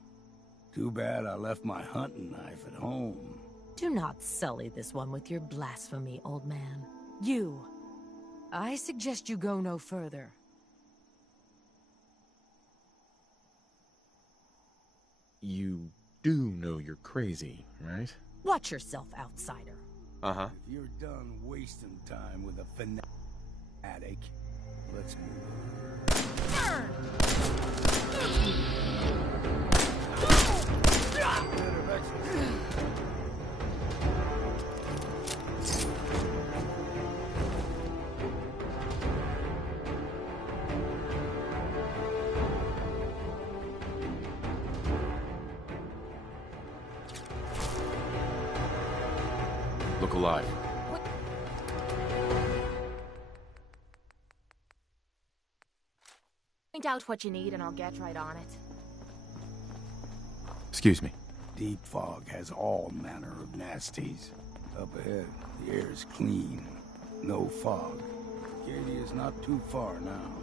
Too bad I left my hunting knife at home. Do not sully this one with your blasphemy, old man. You. I suggest you go no further. You do know you're crazy, right? Watch yourself, outsider. Uh-huh. If you're done wasting time with a fanatic, let's move on. Look alive. Point out what you need and I'll get right on it. Excuse me. Deep fog has all manner of nasties. Up ahead, the air is clean. No fog. Katie is not too far now.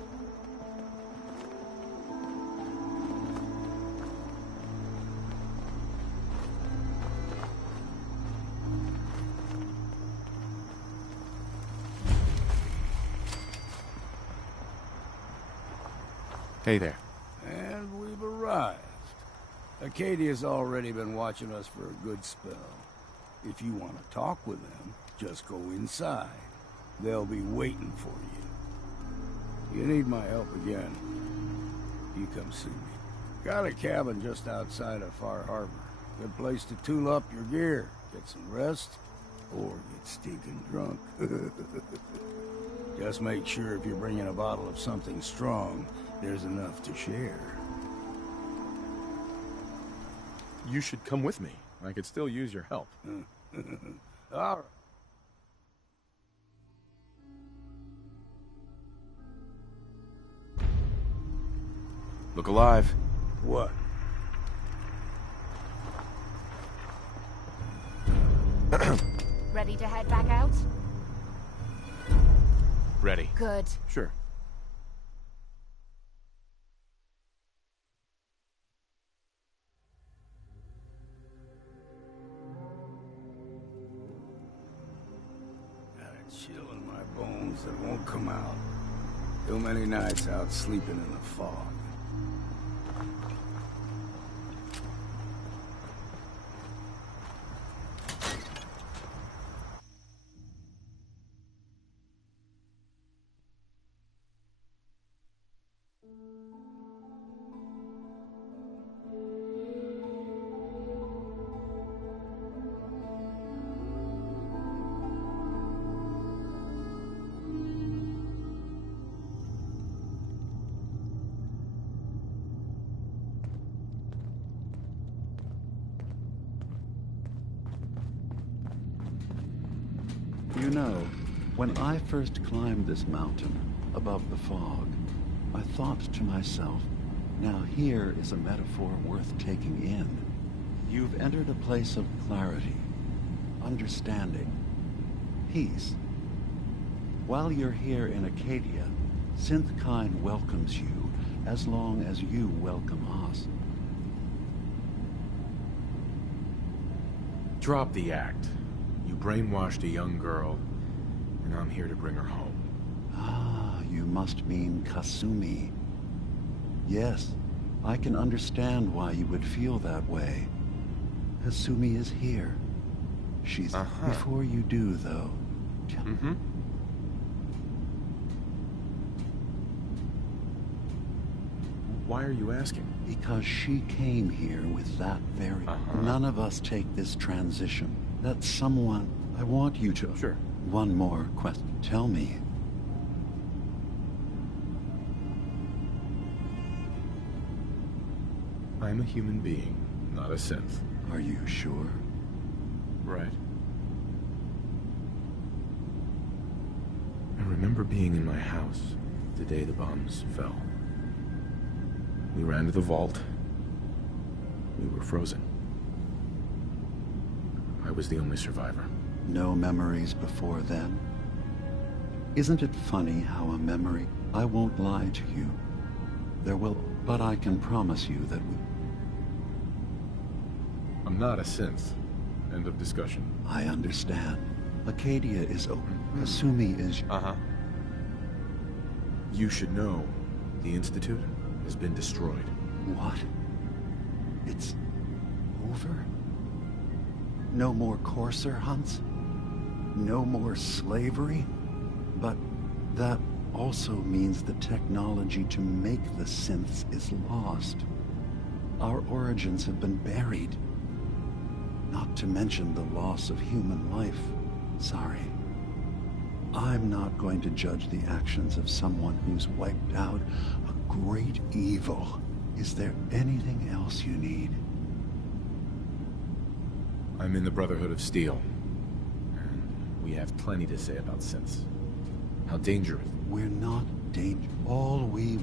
Hey there. And we've arrived. Acadia's already been watching us for a good spell. If you want to talk with them, just go inside. They'll be waiting for you. You need my help again, you come see me. Got a cabin just outside of Far Harbor. Good place to tool up your gear, get some rest, or get stinking drunk. Just make sure if you're bringing a bottle of something strong, there's enough to share. You should come with me. I could still use your help. All right. Look alive. What? Ready to head back out? Ready. Good. Sure. Got a chill in my bones that won't come out. Too many nights out sleeping in the fog. You know, when I first climbed this mountain above the fog, I thought to myself, now here is a metaphor worth taking in. You've entered a place of clarity, understanding, peace. While you're here in Acadia, Synthkind welcomes you as long as you welcome us. Drop the act. You brainwashed a young girl, and I'm here to bring her home. Ah, you must mean Kasumi. Yes, I can understand why you would feel that way. Kasumi is here. She's... Before you do, though... Why are you asking? Because she came here with that very... None of us take this transition. That someone... I want you to... Sure. One more question. Tell me. I'm a human being, not a synth. Are you sure? Right. I remember being in my house the day the bombs fell. We ran to the vault. We were frozen. I was the only survivor. No memories before then? Isn't it funny how a memory... I won't lie to you. There will... But I can promise you that we... I'm not a synth. End of discussion. I understand. Acadia is open. Kasumi is... Uh-huh. You should know, the Institute has been destroyed. What? It's... over? No more courser hunts? No more slavery? But that also means the technology to make the synths is lost. Our origins have been buried. Not to mention the loss of human life. Sorry. I'm not going to judge the actions of someone who's wiped out a great evil. Is there anything else you need? I'm in the Brotherhood of Steel. And we have plenty to say about synths. How dangerous. We're not dangerous. All we...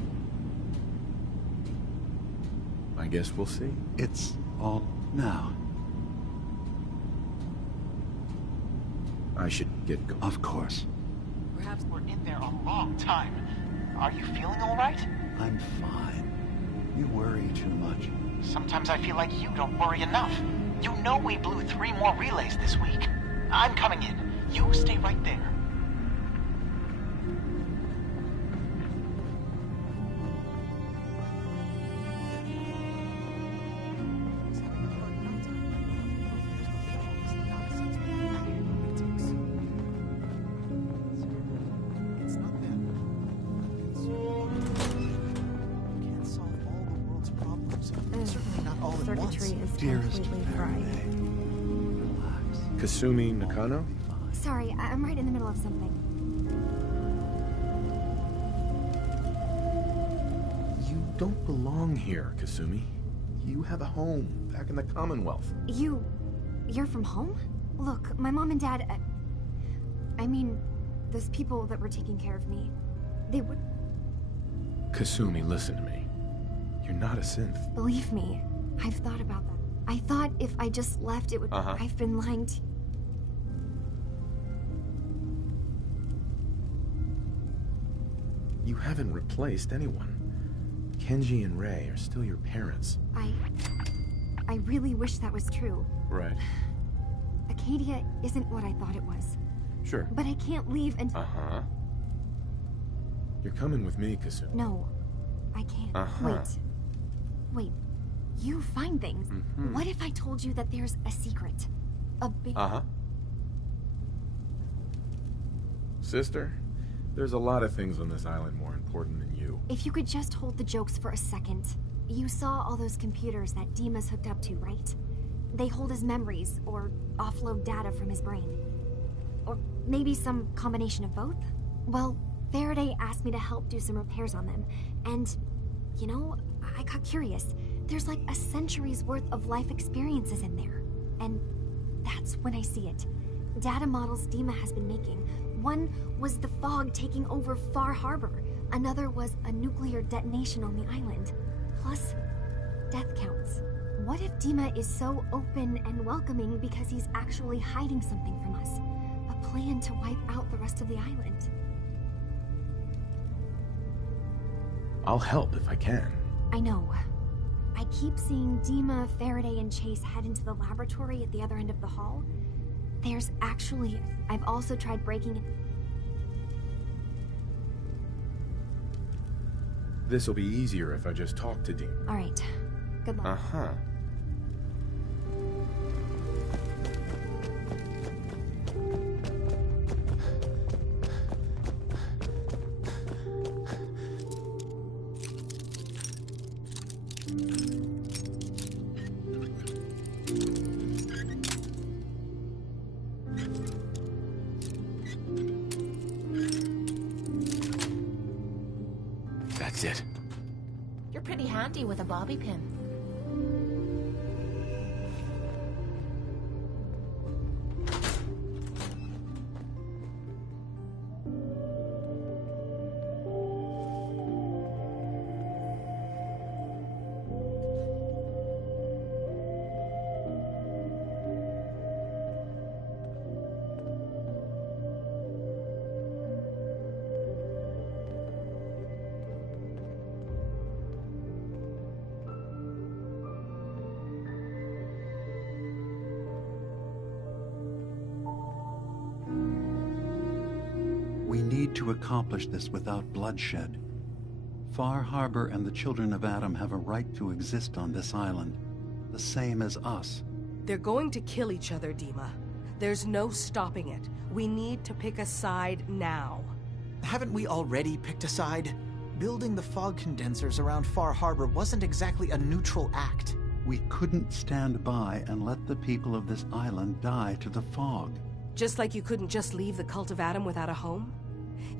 I guess we'll see. It's all now. I should get going. Of course. Perhaps we're in there a long time. Are you feeling all right? I'm fine. You worry too much. Sometimes I feel like you don't worry enough. You know we blew 3 more relays this week. I'm coming in. You stay right there. Kasumi Nakano? Sorry, I'm right in the middle of something. You don't belong here, Kasumi. You have a home back in the Commonwealth. You're from home? Look, my mom and dad... I mean, those people that were taking care of me, they would... Kasumi, listen to me. You're not a synth. Believe me, I've thought about that. I thought if I just left, it would... I've been lying to you. You haven't replaced anyone. Kenji and Rei are still your parents. I really wish that was true. Right. Acadia isn't what I thought it was. Sure. But I can't leave and... You're coming with me, Kasumi. No, I can't. Wait. You find things. What if I told you that there's a secret? A big... Sister, there's a lot of things on this island more important than you. If you could just hold the jokes for a second. You saw all those computers that Dima's hooked up to, right? They hold his memories, or offload data from his brain. Or maybe some combination of both? Well, Faraday asked me to help do some repairs on them. And, you know, I got curious. There's like a century's worth of life experiences in there. And that's when I see it. Data models Dima has been making. One was the fog taking over Far Harbor. Another was a nuclear detonation on the island. Plus, death counts. What if Dima is so open and welcoming because he's actually hiding something from us? A plan to wipe out the rest of the island. I'll help if I can. I know. I keep seeing Dima, Faraday, and Chase head into the laboratory at the other end of the hall. There's actually... I've also tried breaking it. This'll be easier if I just talk to Dean. Alright. Good luck. That's it. You're pretty handy with a bobby pin. We need to accomplish this without bloodshed. Far Harbor and the Children of Adam have a right to exist on this island, the same as us. They're going to kill each other, Dima. There's no stopping it. We need to pick a side now. Haven't we already picked a side? Building the fog condensers around Far Harbor wasn't exactly a neutral act. We couldn't stand by and let the people of this island die to the fog. Just like you couldn't just leave the Cult of Adam without a home?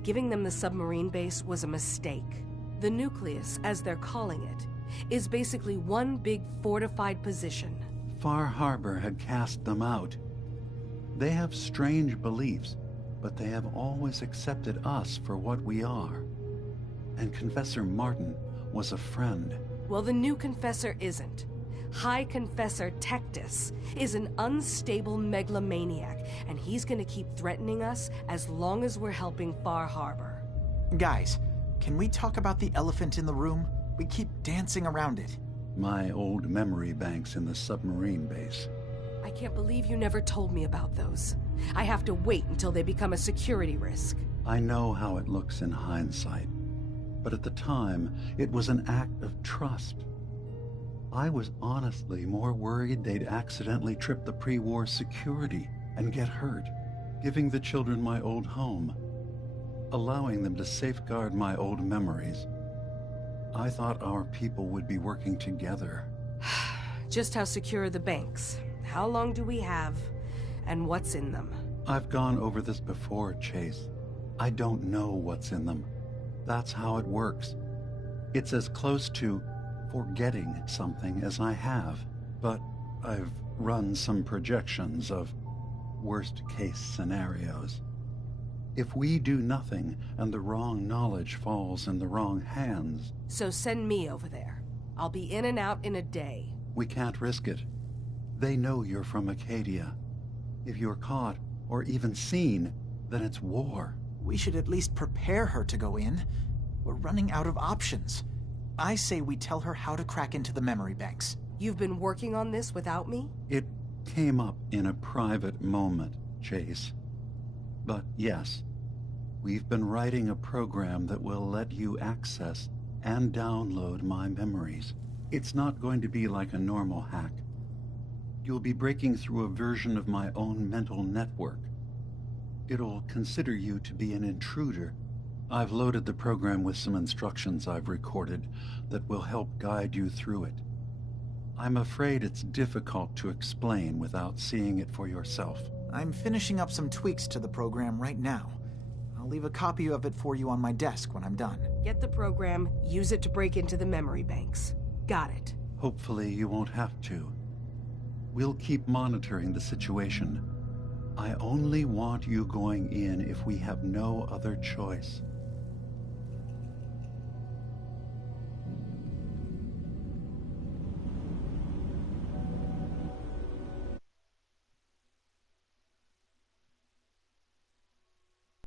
Giving them the submarine base was a mistake. The nucleus, as they're calling it, is basically one big fortified position. Far Harbor had cast them out. They have strange beliefs, but they have always accepted us for what we are. And Confessor Martin was a friend. Well, the new Confessor isn't. High Confessor Tectus is an unstable megalomaniac, and he's gonna keep threatening us as long as we're helping Far Harbor. Guys, can we talk about the elephant in the room? We keep dancing around it. My old memory banks in the submarine base. I can't believe you never told me about those. I have to wait until they become a security risk. I know how it looks in hindsight, but at the time, it was an act of trust. I was honestly more worried they'd accidentally trip the pre-war security and get hurt, giving the children my old home, allowing them to safeguard my old memories. I thought our people would be working together. Just how secure are the banks? How long do we have? And what's in them? I've gone over this before, Chase. I don't know what's in them. That's how it works. It's as close to forgetting something as I have, but I've run some projections of worst-case scenarios. If we do nothing and the wrong knowledge falls in the wrong hands... So send me over there. I'll be in and out in a day. We can't risk it. They know you're from Acadia. If you're caught, or even seen, then it's war. We should at least prepare her to go in. We're running out of options. I say we tell her how to crack into the memory banks. You've been working on this without me? It came up in a private moment, Chase. But yes, we've been writing a program that will let you access and download my memories. It's not going to be like a normal hack. You'll be breaking through a version of my own mental network. It'll consider you to be an intruder. I've loaded the program with some instructions I've recorded that will help guide you through it. I'm afraid it's difficult to explain without seeing it for yourself. I'm finishing up some tweaks to the program right now. I'll leave a copy of it for you on my desk when I'm done. Get the program, use it to break into the memory banks. Got it. Hopefully you won't have to. We'll keep monitoring the situation. I only want you going in if we have no other choice.